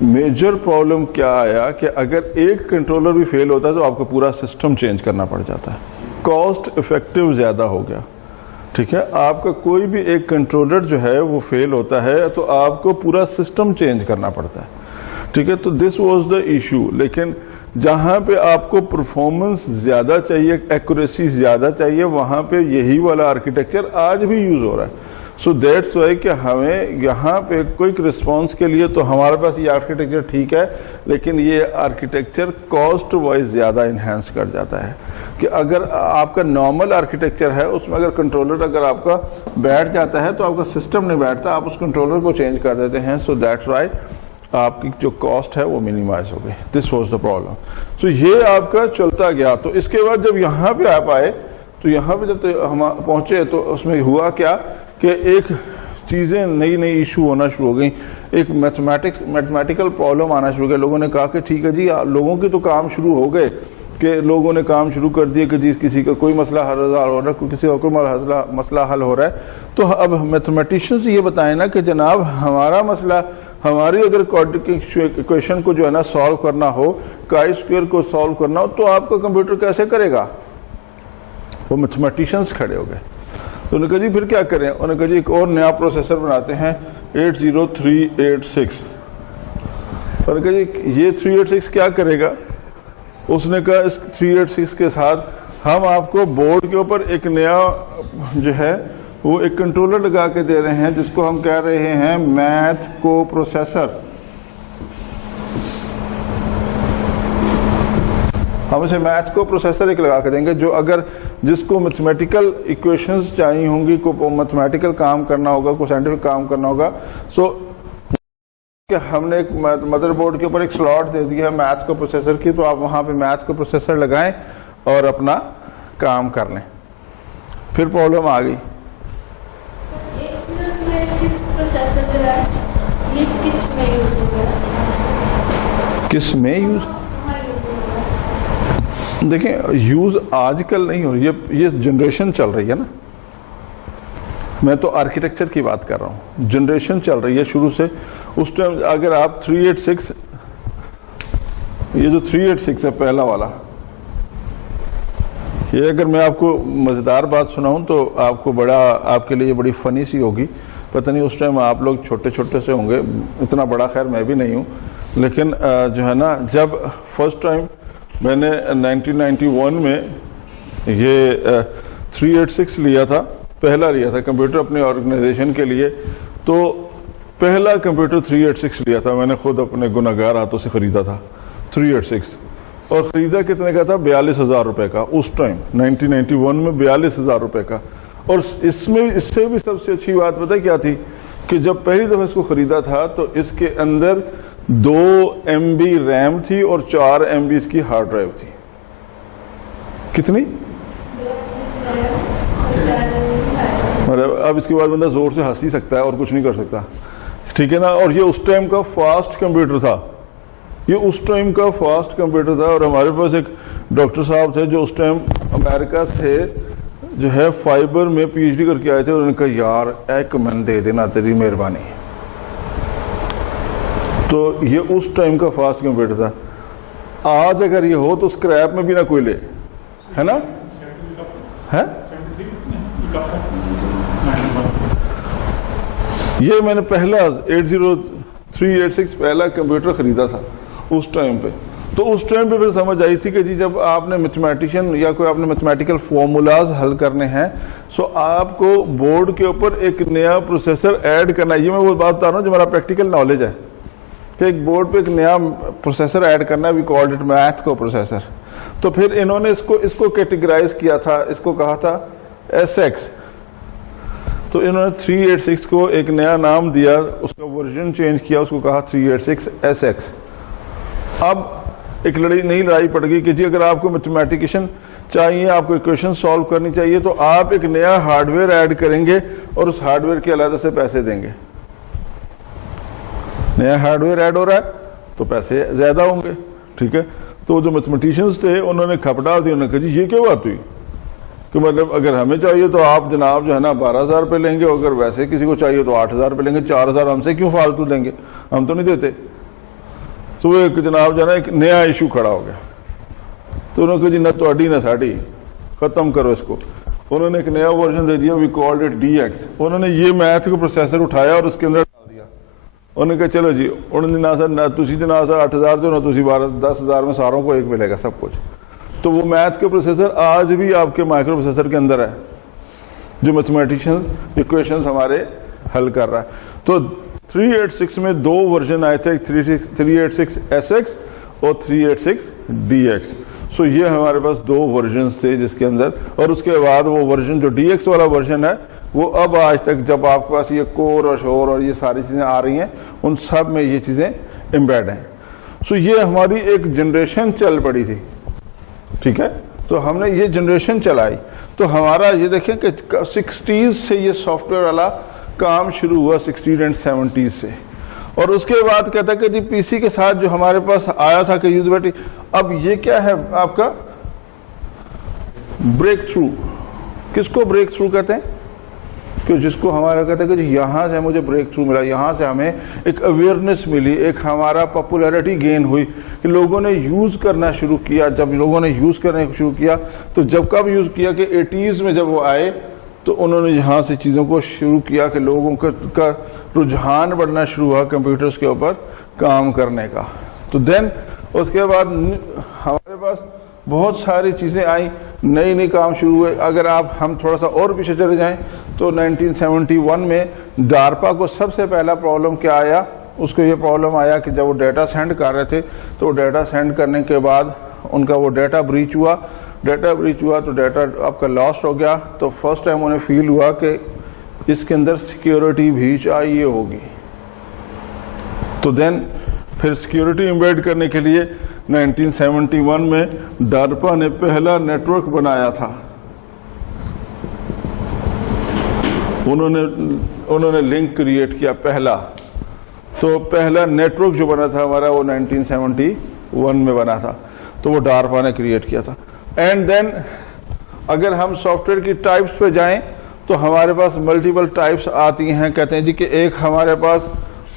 میجر پرابلم کیا آیا کہ اگر ایک کنٹرولر بھی فیل ہوتا ہے تو آپ کو پورا سسٹم چینج کرنا پڑ جاتا ہے. کاسٹ افیکٹو زیادہ ہو گیا. ٹھیک ہے, آپ کا کوئی بھی ایک کنٹرولر جو ہے وہ فیل ہوتا ہے تو آپ کو پورا سسٹم چینج کرنا پڑتا ہے. ٹھیک ہے, تو دس واز دا ایشو. لیکن جہاں پہ آپ کو پرفارمنس زیادہ چاہیے, ایکوریسی زیادہ چاہیے, وہاں پہ یہی والا آرکیٹیکچر آج بھی یوز ہو رہا ہے. سو دیٹس وائی کہ ہمیں یہاں پہ کوئک رسپانس کے لیے تو ہمارے پاس یہ آرکیٹیکچر ٹھیک ہے, لیکن یہ آرکیٹیکچر کاسٹ وائز زیادہ انہینس کر جاتا ہے. کہ اگر آپ کا نارمل آرکیٹیکچر ہے, اس میں اگر کنٹرولر اگر آپ کا بیٹھ جاتا ہے تو آپ کا سسٹم نہیں بیٹھتا, آپ اس کنٹرولر کو چینج کر دیتے ہیں. سو دیٹس وائی آپ کی جو کاسٹ ہے وہ منیمائز ہو گئی. This was the problem. سو یہ آپ کا چلتا گیا. تو اس کے بعد جب یہاں پہ آپ آئے تو یہاں پہ جب ہم پہنچے تو اس میں ہوا کیا کہ ایک چیزیں نئی ایشو ہونا شروع ہو گئیں. ایک میتھمیٹیکل پرابلم آنا شروع ہو گیا. لوگوں نے کہا کہ ٹھیک ہے جی, لوگوں کے تو کام شروع ہو گئے کہ لوگوں نے کام شروع کر دیا کہ جی کسی کا کوئی مسئلہ حل ہو رہا ہے, کسی کا کوئی مسئلہ حل ہو رہا ہے. تو اب میتھمیٹیشینز یہ بتائیں نا کہ جناب ہمارا مسئلہ, ہماری اگر کویشچن کو جو ہے نا سالو کرنا ہو, کائی اسکوئر کو سالو کرنا ہو, تو آپ کا کمپیوٹر کیسے کرے گا؟ وہ میتھمیٹیشینز کھڑے ہو گئے. تو انہوں نے کہا جی پھر کیا کریں؟ انہوں نے کہا جی ایک اور نیا پروسیسر بناتے ہیں 80386. انہوں نے کہا جی یہ 386 کیا کرے گا؟ اس نے کہا اس 386 کے ساتھ ہم آپ کو بورڈ کے اوپر ایک نیا جو ہے وہ ایک کنٹرولر لگا کے دے رہے ہیں جس کو ہم کہہ رہے ہیں میتھ کو پروسیسر. ہم اسے میتھ کو پروسیسر ایک لگا کے دیں گے جو اگر جس کو میتھمیٹیکل ایکویشنز چاہیے ہوں گی, کو میتھمیٹیکل کام کرنا ہوگا, کو سائنٹیفک کام کرنا ہوگا. سو کہ ہم نے ایک مدر بورڈ کے اوپر ایک سلاٹ دے دیا ہے میتھ کو پروسیسر کی, تو آپ وہاں پہ میتھ کو پروسیسر لگائیں اور اپنا کام کر لیں. پھر پرابلم آ گئی. کس میں یوز دیکھیں یوز آج کل نہیں ہو رہی، یہ جنریشن چل رہی ہے نا. میں تو آرکیٹیکچر کی بات کر رہا ہوں، جنریشن چل رہی ہے شروع سے. اس ٹائم اگر آپ 386، یہ جو 386 ہے پہلا والا، یہ اگر میں آپ کو مزیدار بات سناؤں تو آپ کو آپ کے لیے یہ بڑی فنی سی ہوگی. پتہ نہیں اس ٹائم آپ لوگ چھوٹے چھوٹے سے ہوں گے، اتنا بڑا خیر میں بھی نہیں ہوں، لیکن جو ہے نا جب فرسٹ ٹائم میں نے 1991 میں یہ 386 لیا تھا، پہلا لیا تھا کمپیوٹر اپنے آرگنائزیشن کے لیے، تو پہلا کمپیوٹر 386 لیا تھا میں نے خود اپنے گناہگار ہاتھوں سے خریدا تھا 386. اور خریدا کتنے کا تھا؟ 42,000 روپے کا. اس ٹائم 1991 میں 42,000 روپے کا. اور اس سے بھی سب سے اچھی بات پتہ کیا تھی کہ جب پہلی دفعہ اس کو خریدا تھا تو اس کے اندر 2 MB ریم تھی اور 4 MB اس کی ہارڈ ڈرائیو تھی. کتنی؟ اب اس کے بعد بندہ زور سے ہنس ہی سکتا ہے اور کچھ نہیں کر سکتا، ٹھیک ہے نا. اور یہ اس ٹائم کا فاسٹ کمپیوٹر تھا، یہ اس ٹائم کا فاسٹ کمپیوٹر تھا. اور ہمارے پاس ایک ڈاکٹر صاحب تھے جو اس ٹائم امریکہ سے جو ہے فائبر میں PhD کر کے آئے تھے. انہوں نے کہا یار ایک من دے دینا تیری مہربانی. تو یہ اس ٹائم کا فاسٹ کمپیوٹر تھا. آج اگر یہ ہو تو اسکریپ میں بھی نہ کوئی لے، ہے نا. ہے یہ میں نے پہلا 386 پہلا کمپیوٹر خریدا تھا اس ٹائم پہ. تو اس ٹائم پہ پھر سمجھ آئی تھی کہ جی جب آپ نے میتھمیٹیشین یا کوئی آپ نے میتھمیٹیکل فارمولاز حل کرنے ہیں سو آپ کو بورڈ کے اوپر ایک نیا پروسیسر ایڈ کرنا ہے. یہ میں وہ بات بتا رہا ہوں جو میرا پریکٹیکل نالج ہے کہ ایک بورڈ پہ ایک نیا پروسیسر ایڈ کرنا ہے. وی کالڈ اٹ میتھ کو پروسیسر. تو پھر انہوں نے اس کو کیٹیگرائز کیا تھا، اس کو کہا تھا SX. تو انہوں نے 386 کو ایک نیا نام دیا، اس کا ورژن چینج کیا، اس کو کہا 386 SX. اب ایک نئی لڑائی پڑ گئی کہ جی اگر آپ کو میتھمیٹیشین چاہیے، آپ کو ایکویشن سالو کرنی چاہیے تو آپ ایک نیا ہارڈ ویئر ایڈ کریں گے اور اس ہارڈ ویئر کے علیحدہ سے پیسے دیں گے. نیا ہارڈ ویئر ایڈ ہو رہا ہے تو پیسے زیادہ ہوں گے، ٹھیک ہے. تو جو میتھمیٹیشینز تھے انہوں نے کھپ ڈال دی. انہوں نے کہا جی یہ کیا بات ہوئی کہ مطلب اگر ہمیں چاہیے تو آپ جناب جو ہے نا 12,000 روپے لیں گے، اگر ویسے کسی کو چاہیے تو 8,000 روپے لیں گے، 4,000 ہم سے کیوں فالتو دیں گے، ہم تو نہیں دیتے. تو وہ ایک جناب جو ہے نا ایک نیا ایشو کھڑا ہو گیا. تو انہوں نے کہا جی نہ تہاڈی نہ ساڈی، ختم کرو اس کو. انہوں نے ایک نیا ورژن دے دیا، وی کالڈ اٹ DX. انہوں نے یہ میتھ کا پروسیسر اٹھایا اور اس کے اندر ڈال دیا. انہوں نے کہا چلو جی انہوں نے تسی جناب 8,000 جو نا تسی 10,000 میں ساروں کو ایک ملے گا سب کچھ. تو وہ میتھ کا پروسیسر آج بھی آپ کے مائکرو پروسیسر کے اندر ہے جو میتھمیٹیشین ایکویشنز ہمارے حل کر رہا ہے. تو 386 میں 2 ورژن آئے تھے، 386 SX اور 386 DX. سو یہ ہمارے پاس 2 ورژنز تھے جس کے اندر. اور اس کے بعد وہ ورژن جو DX والا ورژن ہے وہ اب آج تک جب آپ کے پاس یہ کور اور شور اور یہ ساری چیزیں آ رہی ہیں ان سب میں یہ چیزیں امبیڈ ہیں. سو یہ ہماری ایک جنریشن چل پڑی تھی، ٹھیک ہے. تو ہم نے یہ جنریشن چلائی. تو ہمارا یہ دیکھیں کہ 60s سے یہ سافٹ ویئر والا کام شروع ہوا، 60s اینڈ 70s سے. اور اس کے بعد کہتا ہے کہ جی PC کے ساتھ جو ہمارے پاس آیا تھا کہ یوزبلٹی. اب یہ کیا ہے آپ کا بریک تھرو. کس کو بریک تھرو کہتے ہیں؟ کہ جس کو ہمارا کہتے ہیں کہ جی یہاں سے مجھے بریک تھرو ملا، یہاں سے ہمیں ایک اویئرنیس ملی، ایک ہمارا پاپولیرٹی گین ہوئی کہ لوگوں نے یوز کرنا شروع کیا. جب لوگوں نے یوز کرنا شروع کیا تو جب کب یوز کیا کہ 80s میں جب وہ آئے تو انہوں نے یہاں سے چیزوں کو شروع کیا کہ لوگوں کا رجحان بڑھنا شروع ہوا کمپیوٹرز کے اوپر کام کرنے کا. تو دین اس کے بعد ہمارے پاس بہت ساری چیزیں آئیں، نئی کام شروع ہوئے. اگر ہم تھوڑا سا اور پیچھے چلے جائیں تو 1971 میں ڈارپا کو سب سے پہلا پرابلم کیا آیا؟ اس کو یہ پرابلم آیا کہ جب وہ ڈیٹا سینڈ کر رہے تھے تو وہ ڈیٹا سینڈ کرنے کے بعد ان کا وہ ڈیٹا بریچ ہوا تو ڈیٹا آپ کا لاسٹ ہو گیا. تو فرسٹ ٹائم انہیں فیل ہوا کہ اس کے اندر سیکیورٹی بھی چاہیے ہوگی. تو دین پھر سیکیورٹی امبیڈ کرنے کے لیے 1971 میں ڈارپا نے پہلا نیٹ ورک بنایا تھا. انہوں نے لنک کریٹ کیا پہلا. تو پہلا نیٹ ورک جو بنا تھا ہمارا وہ 1971 میں بنا تھا. تو وہ ڈارپا نے کریٹ کیا تھا. اینڈ دین اگر ہم سافٹ ویئر کی ٹائپس پہ جائیں تو ہمارے پاس ملٹیپل ٹائپس آتی ہیں. کہتے ہیں جی کہ ایک ہمارے پاس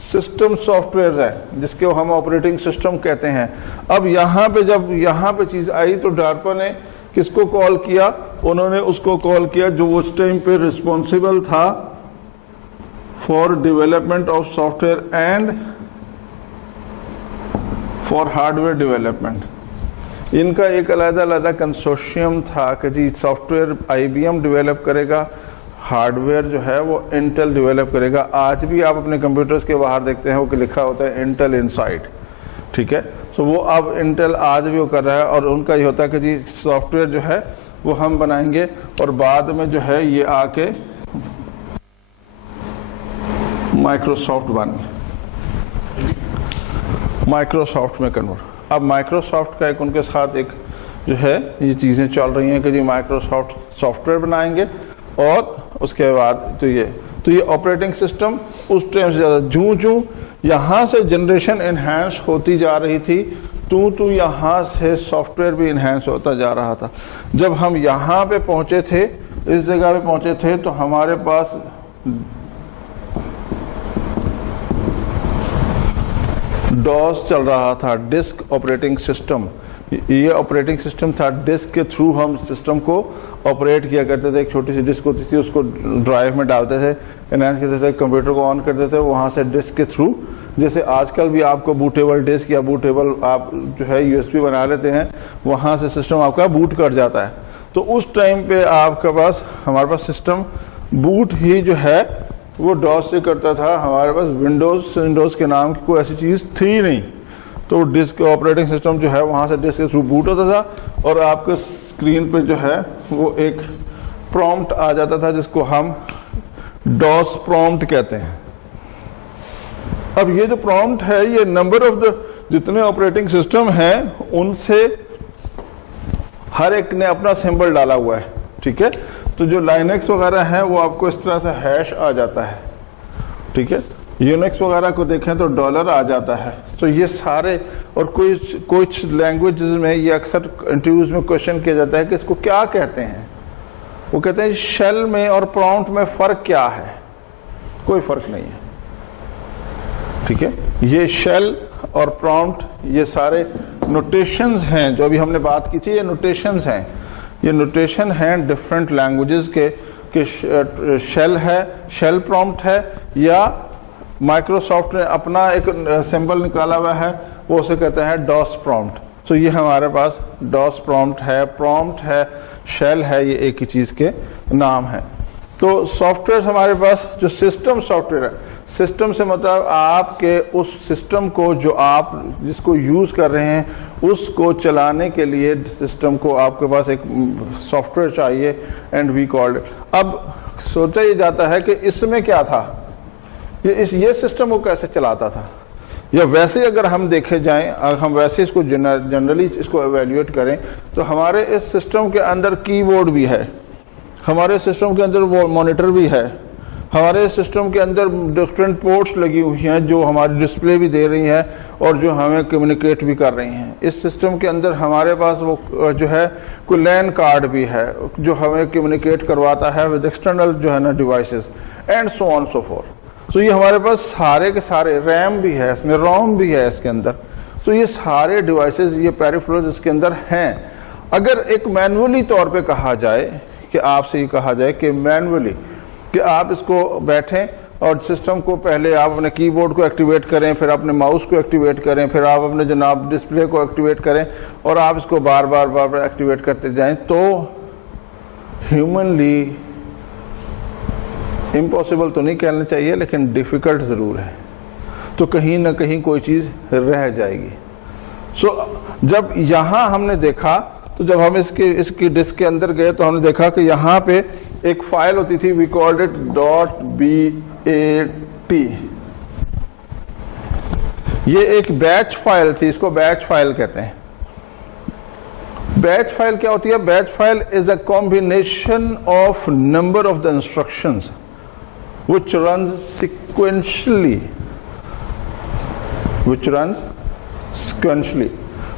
سسٹم سافٹ ویئر ہے جس کو ہم آپریٹنگ سسٹم کہتے ہیں. اب یہاں پہ جب یہاں پہ چیز آئی تو ڈارپا نے کس کو کال کیا؟ انہوں نے اس کو کال کیا جو اس ٹائم پہ ریسپانسبل تھا for development of software and for hardware development. ان کا ایک علیحدہ علیحدہ کنسورشیم تھا کہ جی software I B M develop کرے گا, ہارڈ ویئر جو ہے وہ انٹل ڈیولپ کرے گا. آج بھی آپ اپنے کمپیوٹرز کے باہر دیکھتے ہیں وہ لکھا ہوتا ہے انٹل انسائٹ, ٹھیک ہے. سو وہ اب انٹل آج بھی وہ کر رہا ہے, اور ان کا یہ ہوتا ہے کہ جی سافٹ ویئر جو ہے وہ ہم بنائیں گے اور بعد میں جو ہے یہ آ کے مائکروسافٹ بن گیا, مائکروسافٹ میں کنورٹ. اب مائکروسافٹ کا ایک ان کے ساتھ ایک جو ہے یہ چیزیں چل رہی ہیں کہ جی مائکروسافٹ سافٹ ویئر بنائیں گے, اور اس کے بعد تو یہ آپریٹنگ سسٹم اس ٹائم سے زیادہ جوں یہاں سے جنریشن انہینس ہوتی جا رہی تھی تو یہاں سے سافٹ ویئر بھی انہینس ہوتا جا رہا تھا. جب ہم یہاں پہ پہنچے تھے, اس جگہ پہ پہنچے تھے, تو ہمارے پاس ڈوس چل رہا تھا, ڈسک آپریٹنگ سسٹم. یہ آپریٹنگ سسٹم تھا, ڈسک کے تھرو ہم سسٹم کو آپریٹ کیا کرتے تھے. ایک چھوٹی سی ڈسک ہوتی تھی, اس کو ڈرائیو میں ڈالتے تھے, انہینس کرتے تھے, کمپیوٹر کو آن کرتے تھے, وہاں سے ڈسک کے تھرو, جیسے آج کل بھی آپ کو بوٹیبل ڈسک یا بوٹیبل آپ جو ہے یو ایس بی بنا لیتے ہیں, وہاں سے سسٹم آپ کا بوٹ کر جاتا ہے. تو اس ٹائم پہ آپ کے پاس ہمارے پاس سسٹم بوٹ ہی جو ہے وہ ڈوس سے کرتا تھا. ہمارے پاس ونڈوز کے نام کی کوئی ایسی چیز تھی نہیں, تو ڈسک آپریٹنگ سسٹم جو ہے وہاں سے ڈسک کے تھرو بوٹ ہوتا تھا, اور آپ کے اسکرین پہ جو ہے وہ ایک پرومپٹ آ جاتا تھا جس کو ہم ڈوس پرومپٹ کہتے ہیں. اب یہ جو پرومپٹ ہے یہ نمبر آف جتنے آپریٹنگ سسٹم ہیں ان سے ہر ایک نے اپنا سمبل ڈالا ہوا ہے, ٹھیک ہے. تو جو لائنکس وغیرہ ہیں وہ آپ کو اس طرح سے ہیش آ جاتا ہے, ٹھیک ہے. یونکس وغیرہ کو دیکھیں تو ڈالر آ جاتا ہے. تو یہ سارے, اور کچھ لینگویجز میں یہ اکثر انٹرویوز میں کوشچن کیا جاتا ہے کہ اس کو کیا کہتے ہیں. وہ کہتے ہیں شیل میں اور پرومپٹ میں فرق کیا ہے. کوئی فرق نہیں ہے, ٹھیک ہے. یہ شیل اور پرومپٹ یہ سارے نوٹیشنز ہیں جو ابھی ہم نے بات کی تھی, یہ نوٹیشنز ہیں. یہ نوٹیشن ہیں ڈفرینٹ لینگویجز کے, کہ شیل ہے, شیل پرومپٹ ہے, یا مائکروسافٹ نے اپنا ایک سمبل نکالا ہوا ہے وہ اسے کہتے ہیں ڈوس پرومپٹ. تو یہ ہمارے پاس ڈوس پرومپٹ ہے, شیل ہے, یہ ایک ہی چیز کے نام ہے. تو سافٹ ویئر ہمارے پاس جو سسٹم سافٹ ویئر ہے, سسٹم سے مطلب آپ کے اس سسٹم کو جو آپ جس کو یوز کر رہے ہیں اس کو چلانے کے لیے سسٹم کو آپ کے پاس ایک سافٹ ویئر چاہیے, اینڈ وی کالڈ. اب سوچا یہ جاتا ہے کہ اس میں کیا تھا, یہ سسٹم کو کیسے چلاتا تھا, یا ویسے اگر ہم دیکھے جائیں, ہم ویسے اس کو جنرلی اس کو ایویلیویٹ کریں تو ہمارے اس سسٹم کے اندر کی بورڈ بھی ہے, ہمارے سسٹم کے اندر مانیٹر بھی ہے, ہمارے سسٹم کے اندر ڈفرینٹ پورٹس لگی ہوئی ہیں جو ہماری ڈسپلے بھی دے رہی ہیں اور جو ہمیں کمیونیکیٹ بھی کر رہی ہیں. اس سسٹم کے اندر ہمارے پاس وہ جو ہے کوئی لین کارڈ بھی ہے جو ہمیں کمیونیکیٹ کرواتا ہے ود ایکسٹرنل جو ہے نا devices, and so on so forth. تو یہ ہمارے پاس سارے کے سارے, ریم بھی ہے اس میں, روم بھی ہے اس کے اندر. تو یہ سارے ڈیوائسز, یہ پیریفرلز اس کے اندر ہیں. اگر ایک مینولی طور پہ کہا جائے, کہ آپ سے یہ کہا جائے کہ مینولی کہ آپ اس کو بیٹھیں اور سسٹم کو پہلے آپ اپنے کی بورڈ کو ایکٹیویٹ کریں, پھر اپنے ماؤس کو ایکٹیویٹ کریں, پھر آپ اپنے جناب ڈسپلے کو ایکٹیویٹ کریں, اور آپ اس کو بار بار ایکٹیویٹ کرتے جائیں, تو ہیومنلی امپاسبل تو نہیں کہنا چاہیے لیکن ڈیفیکلٹ ضرور ہے. تو کہیں نہ کہیں کوئی چیز رہ جائے گی. سو جب یہاں ہم نے دیکھا, تو جب ہم اس کی ڈسک کے اندر گئے تو ہم نے دیکھا کہ یہاں پہ ایک فائل ہوتی تھی, وی کالڈ اٹ .bat. یہ ایک بیچ فائل تھی, اس کو بیچ فائل کہتے ہیں. بیچ فائل کیا ہوتی ہے؟ Batch file is a combination of number of the instructions which runs sequentially.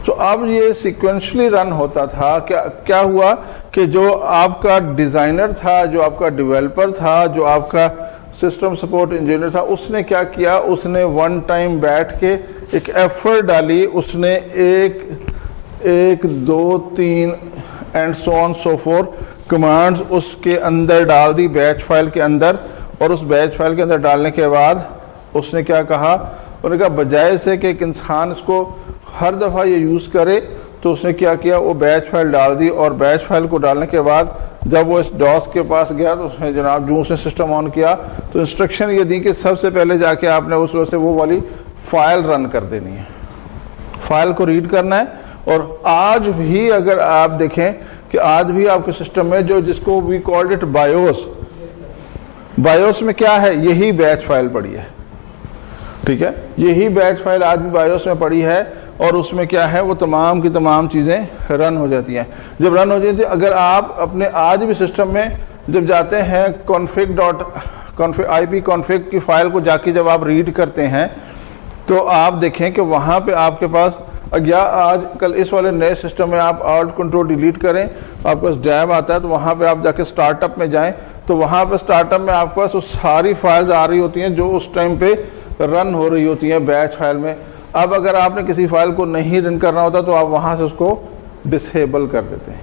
تو اب یہ سیکوینشلی رن ہوتا تھا. کیا ہوا کہ جو آپ کا ڈیزائنر تھا, جو آپ کا ڈیولپر تھا, جو آپ کا سسٹم سپورٹ انجینئر تھا, اس نے کیا کیا, اس نے ون ٹائم بیٹھ کے ایک ایفرٹ ڈالی, اس نے ایک 2 3 and so on so four commands اس کے اندر ڈال دی بیچ فائل کے اندر. اور اس بیچ فائل کے اندر ڈالنے کے بعد اس نے کیا کہا, انہوں نے کہا بجائے سے کہ ایک انسان اس کو ہر دفعہ یہ یوز کرے, تو اس نے کیا کیا, وہ بیچ فائل ڈال دی. اور بیچ فائل کو ڈالنے کے بعد جب وہ اس ڈاس کے پاس گیا تو اس نے جناب جو اس نے سسٹم آن کیا تو انسٹرکشن یہ دی کہ سب سے پہلے جا کے آپ نے اس وجہ سے وہ والی فائل رن کر دینی ہے, فائل کو ریڈ کرنا ہے. اور آج بھی اگر آپ دیکھیں کہ آج بھی آپ کے سسٹم میں جو جس کو وی کالڈ اٹ بایوس میں کیا ہے, یہی بیچ فائل پڑی ہے. ٹھیک ہے, یہی بیچ فائل آج بھی بایوس میں پڑی ہے. اور اس میں کیا ہے, وہ تمام کی تمام چیزیں رن ہو جاتی ہیں. جب رن ہو جاتی ہیں, اگر آپ اپنے آج بھی سسٹم میں جب جاتے ہیں IP config کی فائل کو جا کے جب آپ ریڈ کرتے ہیں تو آپ دیکھیں کہ وہاں پہ آپ کے پاس, یا آج کل اس والے نئے سسٹم میں آپ آلٹ کنٹرول ڈیلیٹ کریں, آپ کے پاس ڈیب آتا ہے, تو وہاں پہ آپ جا کے اسٹارٹ اپ میں جائیں تو وہاں پہ اسٹارٹ اپ میں آپ کے پاس وہ ساری فائلز آ رہی ہوتی ہیں جو اس ٹائم پہ رن ہو رہی ہوتی ہیں بیچ فائل میں. اب اگر آپ نے کسی فائل کو نہیں رن کرنا ہوتا تو آپ وہاں سے اس کو ڈسیبل کر دیتے ہیں,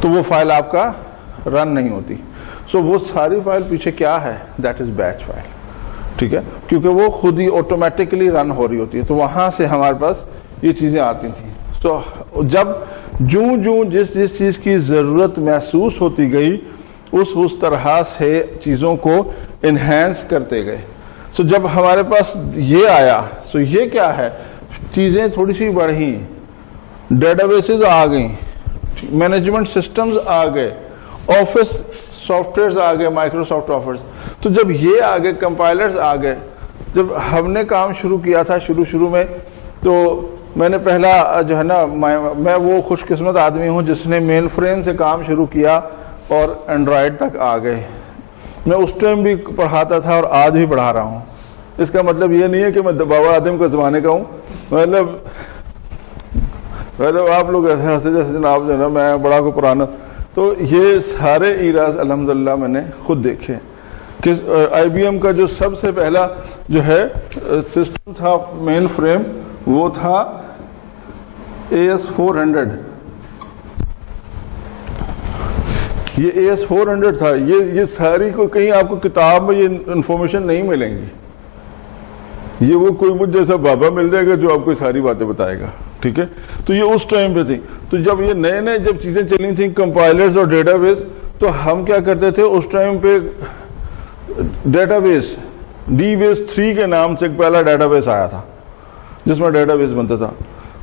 تو وہ فائل آپ کا رن نہیں ہوتی. سو وہ ساری فائل پیچھے کیا ہے, دیٹ از بیچ فائل. ٹھیک ہے, کیونکہ وہ خود ہی آٹومیٹکلی رن ہو رہی ہوتی ہے, تو وہاں سے ہمارے پاس یہ چیزیں آتی تھیں. تو جب جوں جس چیز کی ضرورت محسوس ہوتی گئی اس طرح سے چیزوں کو انہینس کرتے گئے. سو جب ہمارے پاس یہ آیا, سو یہ کیا ہے, چیزیں تھوڑی سی بڑھی, ڈیٹا بیسز آ گئیں, مینجمنٹ سسٹمز آ گئے, آفس سافٹ ویئرز آ گئے, مائکروسافٹ آفس. تو جب یہ آ گئے, کمپائلرز آ گئے, جب ہم نے کام شروع کیا تھا شروع میں, تو میں نے پہلا جو ہے نا, میں وہ خوش قسمت آدمی ہوں جس نے مین فریم سے کام شروع کیا اور اینڈرائڈ تک آ گئے. میں اس ٹائم بھی پڑھاتا تھا اور آج بھی پڑھا رہا ہوں. اس کا مطلب یہ نہیں ہے کہ میں بابا آدم کے زمانے کا ہوں, مطلب آپ لوگ ایسے ہنستے جیسے جناب جو ہے نا میں بڑا کو پرانا. تو یہ سارے ایراز الحمدللہ میں نے خود دیکھے کہ IBM کا جو سب سے پہلا جو ہے سسٹم تھا مین فریم, وہ تھا AS400. یہ AS400 تھا. یہ ساری کو کہیں آپ کو کتاب میں یہ انفارمیشن نہیں ملیں گی. یہ وہ کوئی مجھ جیسا بابا مل جائے گا جو آپ کو ساری باتیں بتائے گا. ٹھیک ہے, تو یہ اس ٹائم پہ تھی. تو جب یہ نئے جب چیزیں چلی تھیں, کمپائلرز اور ڈیٹا بیس, تو ہم کیا کرتے تھے اس ٹائم پہ, ڈیٹا بیس DBase3 کے نام سے ایک پہلا ڈیٹا بیس آیا تھا جس میں ڈیٹا بیس بنتا تھا.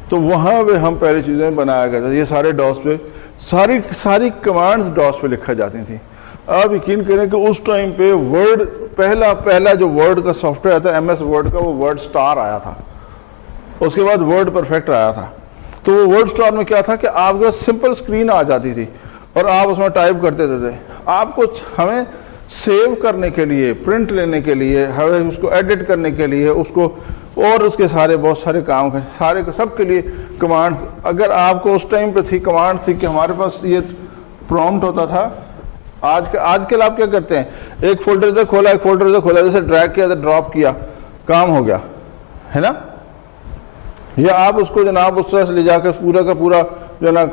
تو وہاں پہ ہم پہلی چیزیں بنایا کرتے تھے. یہ سارے ڈاس پہ ساری کمانڈز ڈاس پہ لکھا جاتی تھیں. آپ یقین کریں کہ اس ٹائم پہ ورڈ پہلا جو ورڈ کا سافٹ ویئر آتا ہے MS ورڈ کا, وہ ورڈ سٹار آیا تھا. اس کے بعد ورڈ پرفیکٹ آیا تھا. تو وہ ورڈ سٹار میں کیا تھا کہ آپ کو سمپل اسکرین آ جاتی تھی اور آپ اس میں ٹائپ کرتے تھے. آپ کو ہمیں سیو کرنے کے لیے, پرنٹ لینے کے لیے, ہمیں اس کو ایڈٹ کرنے کے لیے, اس کو اور اس کے بہت سارے کام سارے سب کے لیے کمانڈ. اگر آپ کو اس ٹائم پہ تھی کمانڈ تھی کہ ہمارے پاس یہ پرومپٹ ہوتا تھا. آج کل آپ کیا کرتے ہیں, ایک فولڈر سے کھولا, ایک فولڈر سے کھولا, جیسے ڈریگ کیا, ڈراپ کیا, کام ہو گیا, ہے نا. یا آپ اس کو جناب اس طرح سے لے جا کر پورا کا پورا جو ہے نا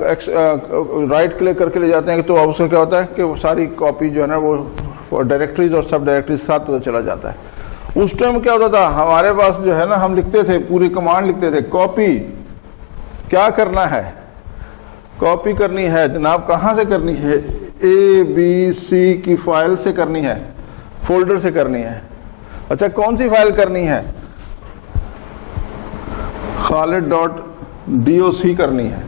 رائٹ کلک کر کے لے جاتے ہیں, تو اب اس کا کیا ہوتا ہے کہ وہ ساری کاپی جو ہے نا وہ ڈائریکٹریز اور سب ڈائریکٹریز ساتھ پتہ چلا جاتا ہے. اس ٹائم کیا ہوتا تھا, ہمارے پاس جو ہے نا ہم لکھتے تھے, پوری کمانڈ لکھتے تھے. کاپی کیا کرنا ہے, کاپی کرنی ہے جناب, کہاں سے کرنی ہے, ABC کی فائل سے کرنی ہے, فولڈر سے کرنی ہے. اچھا کون سی فائل کرنی ہے, Khalid.doc کرنی ہے.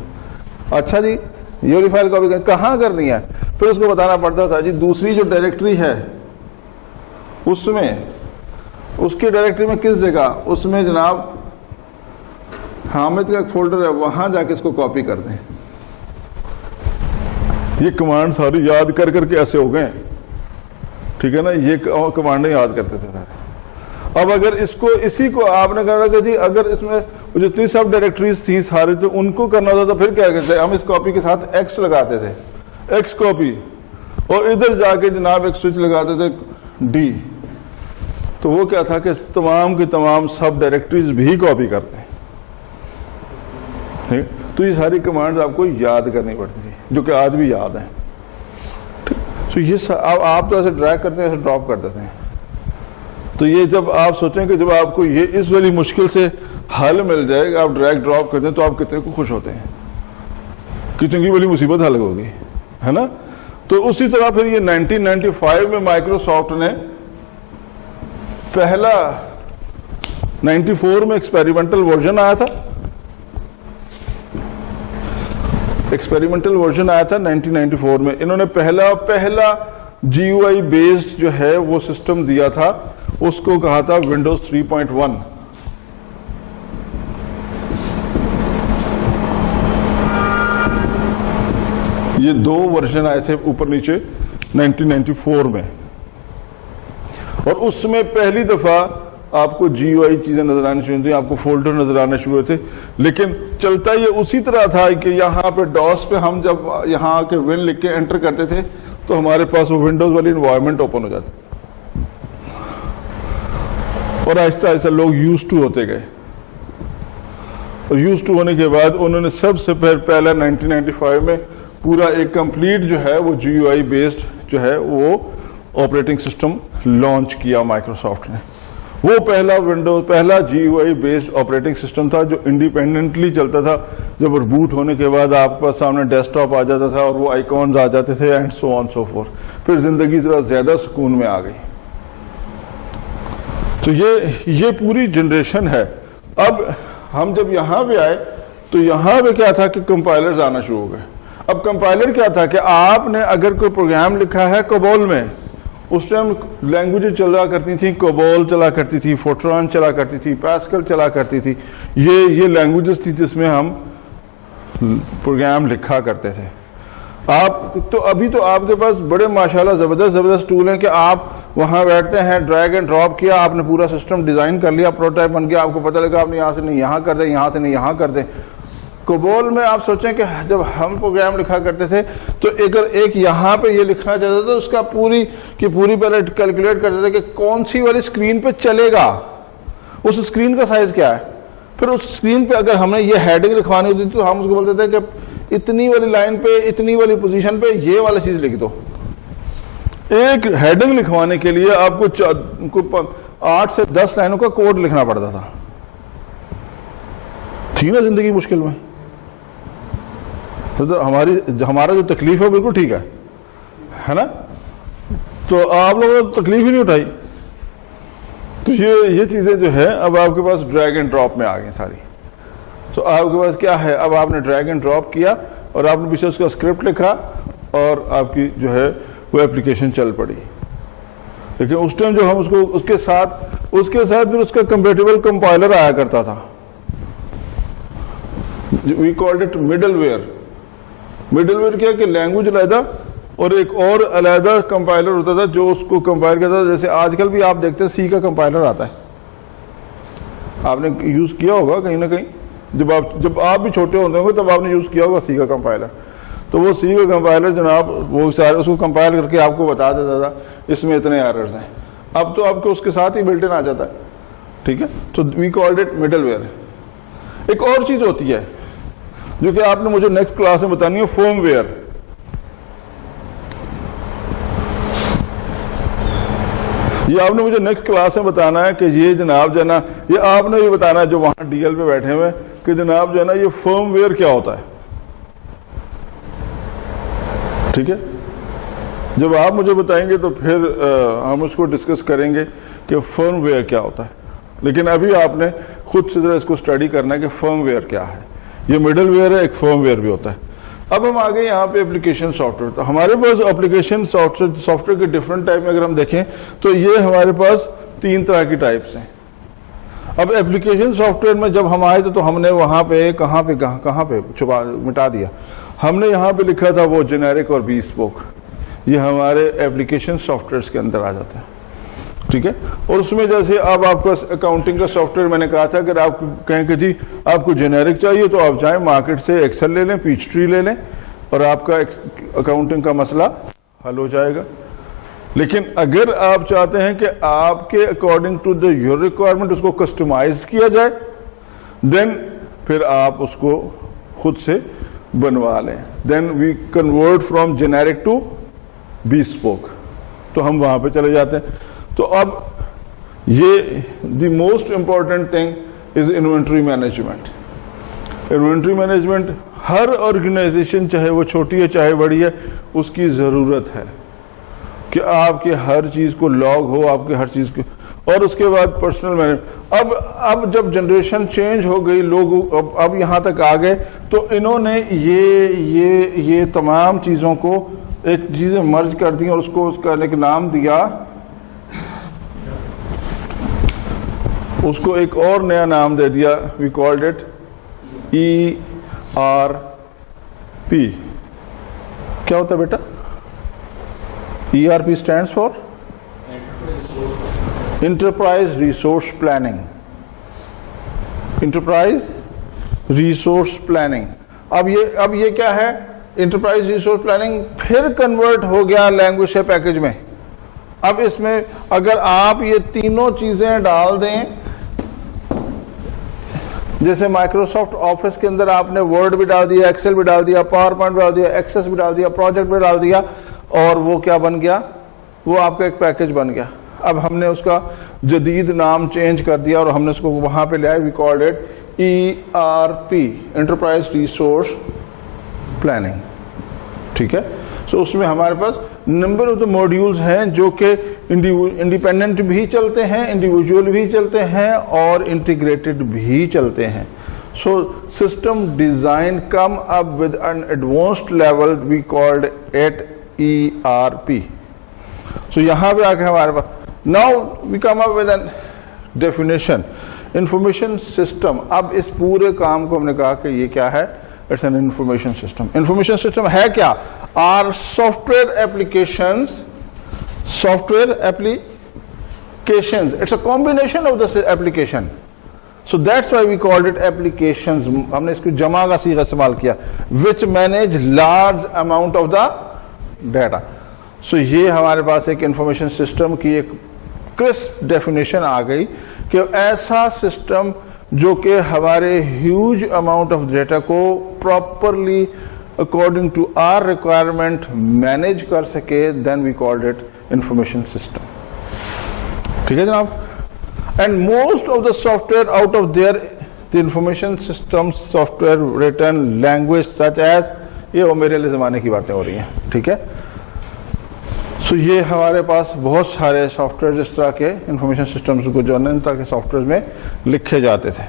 اچھا جی, یہ والی فائل کاپی کرنی, کہاں کرنی ہے, پھر اس کو بتانا پڑتا تھا جی دوسری جو ڈائریکٹری ہے اس میں, اس کی ڈائریکٹری میں کس جگہ, اس میں جناب حامد کا ایک فولڈر ہے, وہاں جا کے اس کو کاپی کر دیں. یہ کمانڈ ساری یاد کر کے ایسے ہو گئے. ٹھیک ہے نا, یہ کمانڈیں یاد کرتے تھے سارے. اب اگر اسی کو آپ نے کہا کہ جی اگر اس میں وہ جتنی سب ڈائریکٹریز تھیں سارے تو ان کو کرنا ہوتا تھا. پھر کیا کہتے ہیں, ہم اس کاپی کے ساتھ ایکس لگاتے تھے, ایکس کاپی, اور ادھر جا کے جناب ایک سوئچ لگاتے تھے ڈی. تو وہ کیا تھا کہ تمام کی تمام سب ڈائریکٹریز بھی کاپی کرتے ہیں. تو یہ ساری کمانڈز آپ کو یاد کرنی پڑتی تھی, جو کہ آج بھی یاد ہیں. تو یہ آپ تو ایسے ڈریگ کرتے ہیں, ایسے ڈراپ کر دیتے ہیں. تو یہ جب آپ سوچیں کہ جب آپ کو یہ اس والی مشکل سے حل مل جائے گا, آپ ڈریگ ڈراپ کرتے ہیں, تو آپ کتنے کو خوش ہوتے ہیں, کتنے کی بڑی مصیبت حل ہوگی, ہے نا. تو اسی طرح پھر یہ 1995 میں مائکروسافٹ نے پہلا 94 میں ایکسپیریمنٹل ورژن آیا تھا, ایکسپیریمنٹل ورژن آیا تھا 1994 میں. انہوں نے پہلا جی یو آئی بیسڈ جو ہے وہ سسٹم دیا تھا, اس کو کہا تھا ونڈوز 3.1. یہ 2 ورژن آئے تھے اوپر نیچے 1994 میں, اور اس میں پہلی دفعہ آپ کو جی یو آئی چیزیں نظر آنے شروع ہوئی, آپ کو فولڈر نظر آنے شروع ہوئے تھے. لیکن چلتا یہ اسی طرح تھا کہ یہاں پہ ڈاس پہ ہم جب یہاں آ کے ون لکھ کے انٹر کرتے تھے تو ہمارے پاس وہ ونڈوز والی انوائرمنٹ اوپن ہو جاتی, اور آہستہ آہستہ لوگ یوز ٹو ہوتے گئے. اور یوز ٹو ہونے کے بعد انہوں نے سب سے پہلا 1995 میں پورا ایک کمپلیٹ جو ہے وہ جی یو آئی بیسڈ جو ہے وہ آپریٹنگ سسٹم لانچ کیا مائکروسافٹ نے. وہ پہلا G U I based operating system تھا جو انڈیپینڈنٹلی چلتا تھا. جب بوٹ ہونے کے بعد آپ کے سامنے ڈیسک ٹاپ آ جاتا تھا اور وہ آئیکونز آ جاتے تھے, and so on so forth. پھر زندگی ذرا زیادہ سکون میں آ گئی. تو یہ پوری جنریشن ہے. اب ہم جب یہاں پہ آئے تو یہاں پہ کیا تھا کہ کمپائلرز آنا شروع ہو گئے. اب کمپائلر کیا تھا کہ آپ نے اگر کوئی پروگرام لکھا ہے کوبول میں, اس ٹائم لینگویجز چلا کرتی تھی, کوبول چلا کرتی تھی, فورٹران چلا کرتی تھی, پاسکل چلا کرتی تھی. یہ لینگویجز تھی جس میں ہم پروگرام لکھا کرتے تھے. ابھی تو آپ کے پاس بڑے ماشاءاللہ زبردست ٹول ہیں کہ آپ وہاں بیٹھتے ہیں, ڈریگ اینڈ ڈراپ کیا, آپ نے پورا سسٹم ڈیزائن کر لیا, پروٹوٹائپ بن گیا, آپ کو پتہ لگا آپ نے یہاں سے نہیں یہاں کر دیں, یہاں سے نہیں یہاں کر دیں. کوبول میں آپ سوچیں کہ جب ہم پروگرام لکھا کرتے تھے تو اگر ایک یہاں پہ یہ لکھنا چاہتا تھا, اس کا پوری پہلے کیلکولیٹ کرتے تھے کہ کون سی والی اسکرین پہ چلے گا, اس اسکرین کا سائز کیا ہے. پھر اس اسکرین پہ اگر ہمیں یہ ہیڈنگ لکھوانی ہوتی تو ہم اس کو بولتے تھے کہ اتنی والی لائن پہ اتنی والی پوزیشن پہ یہ والا چیز لکھ دو. ایک ہیڈنگ لکھوانے کے لیے آپ کو 8 سے 10 لائنوں کا کوڈ لکھنا پڑتا تھا. تھی نا زندگی مشکل میں. ہمارا جو تکلیف ہے بالکل ٹھیک ہے نا. تو آپ لوگوں نے تکلیف ہی نہیں اٹھائی. تو یہ چیزیں جو ہے اب آپ کے پاس ڈریگ اینڈ ڈراپ میں آ گئی ساری. تو آپ کے پاس کیا ہے, اب آپ نے ڈریگ اینڈ ڈراپ کیا اور آپ نے پیچھے اس کا اسکرپٹ لکھا اور آپ کی جو ہے وہ ایپلیکیشن چل پڑی. لیکن اس ٹائم جو ہم اس کے ساتھ پھر اس کا کمپیٹیبل کمپائلر آیا کرتا تھا. We called it middleware. Middleware کیا کہ لینگویج علیحدہ اور ایک اور علیحدہ کمپائلر ہوتا تھا جو اس کو کمپائل کرتا تھا. جیسے آج کل بھی آپ دیکھتے ہیں سی کا کمپائلر آتا ہے, آپ نے یوز کیا ہوگا کہیں نہ کہیں. جب آپ بھی چھوٹے ہوتے ہوں گے تب آپ نے یوز کیا ہوگا سی کا کمپائلر. تو وہ سی کا کمپائلر جناب وہ اس کو کمپائل کر کے آپ کو بتا دیتا تھا اس میں اتنے ایررز ہیں. اب تو آپ کو اس کے ساتھ ہی بلٹ ان آ جاتا ہے. ٹھیک ہے, تو we called it middleware. ایک اور چیز ہوتی ہے جو کہ آپ نے مجھے نیکسٹ کلاس میں بتانی ہے, فرم ویئر. یہ آپ نے مجھے نیکسٹ کلاس میں بتانا ہے کہ یہ جناب جو ہے نا, یہ آپ نے یہ بتانا ہے جو وہاں ڈی ایل پہ بیٹھے ہوئے کہ جناب جو ہے نا یہ فرم ویئر کیا ہوتا ہے. ٹھیک ہے, جب آپ مجھے بتائیں گے تو پھر ہم اس کو ڈسکس کریں گے کہ فرم ویئر کیا ہوتا ہے. لیکن ابھی آپ نے خود سے ذرا اس کو اسٹڈی کرنا ہے کہ فرم ویئر کیا ہے. یہ مڈل ویئر ہے, ایک فرم ویئر بھی ہوتا ہے. اب ہم آگے یہاں پہ اپلیکیشن سافٹ ویئر. تو ہمارے پاس اپلیکیشن سافٹ ویئر کے ڈفرنٹ ٹائپ میں اگر ہم دیکھیں تو یہ ہمارے پاس 3 طرح کی ٹائپس ہیں. اب اپلیکیشن سافٹ ویئر میں جب ہم آئے تو ہم نے وہاں پہ کہاں پہ مٹا دیا. ہم نے یہاں پہ لکھا تھا وہ جنیرک اور بی اسپوک. یہ ہمارے اپلیکیشن سافٹ ویئرس کے اندر آ جاتا ہے. ٹھیک ہے. اور اس میں جیسے اب آپ کا اکاؤنٹنگ کا سافٹ ویئر میں نے کہا تھا اگر آپ کہیں کہ جی آپ کو جنیرک چاہیے تو آپ جائیں مارکیٹ سے ایکسل لے لیں, پیچ ٹری لے لیں اور آپ کا اکاؤنٹنگ کا مسئلہ حل ہو جائے گا. لیکن اگر آپ چاہتے ہیں کہ آپ کے according to the your requirement اس کو کسٹمائز کیا جائے دین پھر آپ اس کو خود سے بنوا لیں. Then we convert from generic to bespoke, تو ہم وہاں پہ چلے جاتے ہیں. تو اب یہ the most important thing is inventory management. Inventory management ہر آرگنائزیشن چاہے وہ چھوٹی ہے چاہے بڑی ہے اس کی ضرورت ہے کہ آپ کے ہر چیز کو لاگ ہو, آپ کے ہر چیز کو. اور اس کے بعد پرسنل مینجمنٹ. اب جب جنریشن چینج ہو گئی, لوگ اب یہاں تک آ گئے تو انہوں نے یہ تمام چیزوں کو ایک چیزیں مرج کر دی اور اس کو اس کا ایک نام دیا, اس کو ایک اور نیا نام دے دیا. We called it ERP. کیا ہوتا ہے بیٹا؟ ERP stands for Enterprise Resource Planning. Enterprise Resource Planning. اب یہ کیا ہے؟ انٹرپرائز ریسورس پلاننگ پھر کنورٹ ہو گیا لینگویج سے پیکج میں. اب اس میں اگر آپ یہ تینوں چیزیں ڈال دیں, جیسے مائکروسافٹ آفس کے اندر آپ نے ورڈ بھی ڈال دیا, ایکسل بھی ڈال دیا, پاور پوائنٹ بھی ڈال دیا, ایکسس بھی ڈال دیا, پروجیکٹ بھی ڈال دیا, اور وہ کیا بن گیا؟ وہ آپ کا ایک پیکج بن گیا. اب ہم نے اس کا جدید نام چینج کر دیا اور ہم نے اس کو وہاں پہ لیا. We called it ERP, enterprise resource planning. ٹھیک ہے. سو اس میں ہمارے پاس نمبر آف دا موڈیولز ہیں جو کہ انڈیپینڈنٹ بھی چلتے ہیں, انڈیویجول بھی چلتے ہیں اور انٹیگریٹڈ بھی چلتے ہیں. So system design come up with an advanced level, we called it ERP. So یہاں پہ آ کے ہمارے پاس now we come up with an definition information system. اب اس پورے کام کو ہم نے کہا کہ یہ کیا ہے؟ It's an information system. Information system ہے کیا؟ Are software applications. It's a combination of the application. So that's why we called it applications. ہم نے اس کو جمع کا صیغہ استعمال کیا. Which manage large amount of the data. So یہ ہمارے پاس ایک انفارمیشن سسٹم کی ایک کرسپ ڈیفینیشن آ گئی کہ ایسا سسٹم جو کہ ہمارے ہیوج اماؤنٹ آف ڈیٹا کو properly according to our requirement manage کر سکے, then we called it information system. ٹھیک ہے جناب. And most of the software out of there the information system software written language such as, یہ وہ میرے لیے زمانے کی باتیں ہو رہی ہیں. ٹھیک ہے. سو یہ ہمارے پاس بہت سارے سافٹ ویئر اس طرح کے انفارمیشن سسٹمز کو جو ان طرح کے سافٹ ویئر میں لکھے جاتے تھے.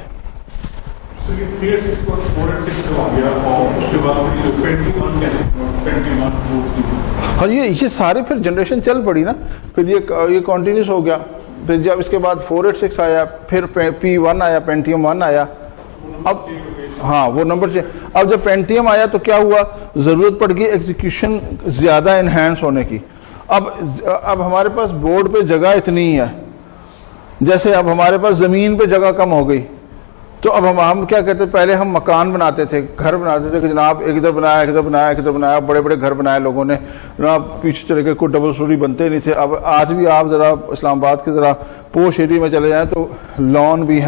ہاں یہ سارے پھر جنریشن چل پڑی نا, پھر یہ کنٹینیوس ہو گیا. پھر جب اس کے بعد 486 آیا, پھر P1 آیا, پینٹیم 1 آیا. اب ہاں وہ نمبر اب جب پینٹیم آیا تو کیا ہوا؟ ضرورت پڑ گئی ایگزیکیوشن زیادہ انہینس ہونے کی. اب ہمارے پاس بورڈ پہ جگہ اتنی ہے, جیسے اب ہمارے پاس زمین پہ جگہ کم ہو گئی, تو اب ہم کیا کہتے ہیں, پہلے ہم مکان بناتے تھے, گھر بناتے تھے کہ جناب ایک ادھر بنایا, ایک ادھر بنایا, ایک ادھر بنایا, بڑے بڑے گھر بنائے لوگوں نے جناب, پیچھے چلے گئے, کوئی ڈبل سٹوری بنتے نہیں تھے. اب آج بھی آپ ذرا اسلام آباد کے ذرا پوش ایریا میں چلے جائیں تو لان بھی ہے,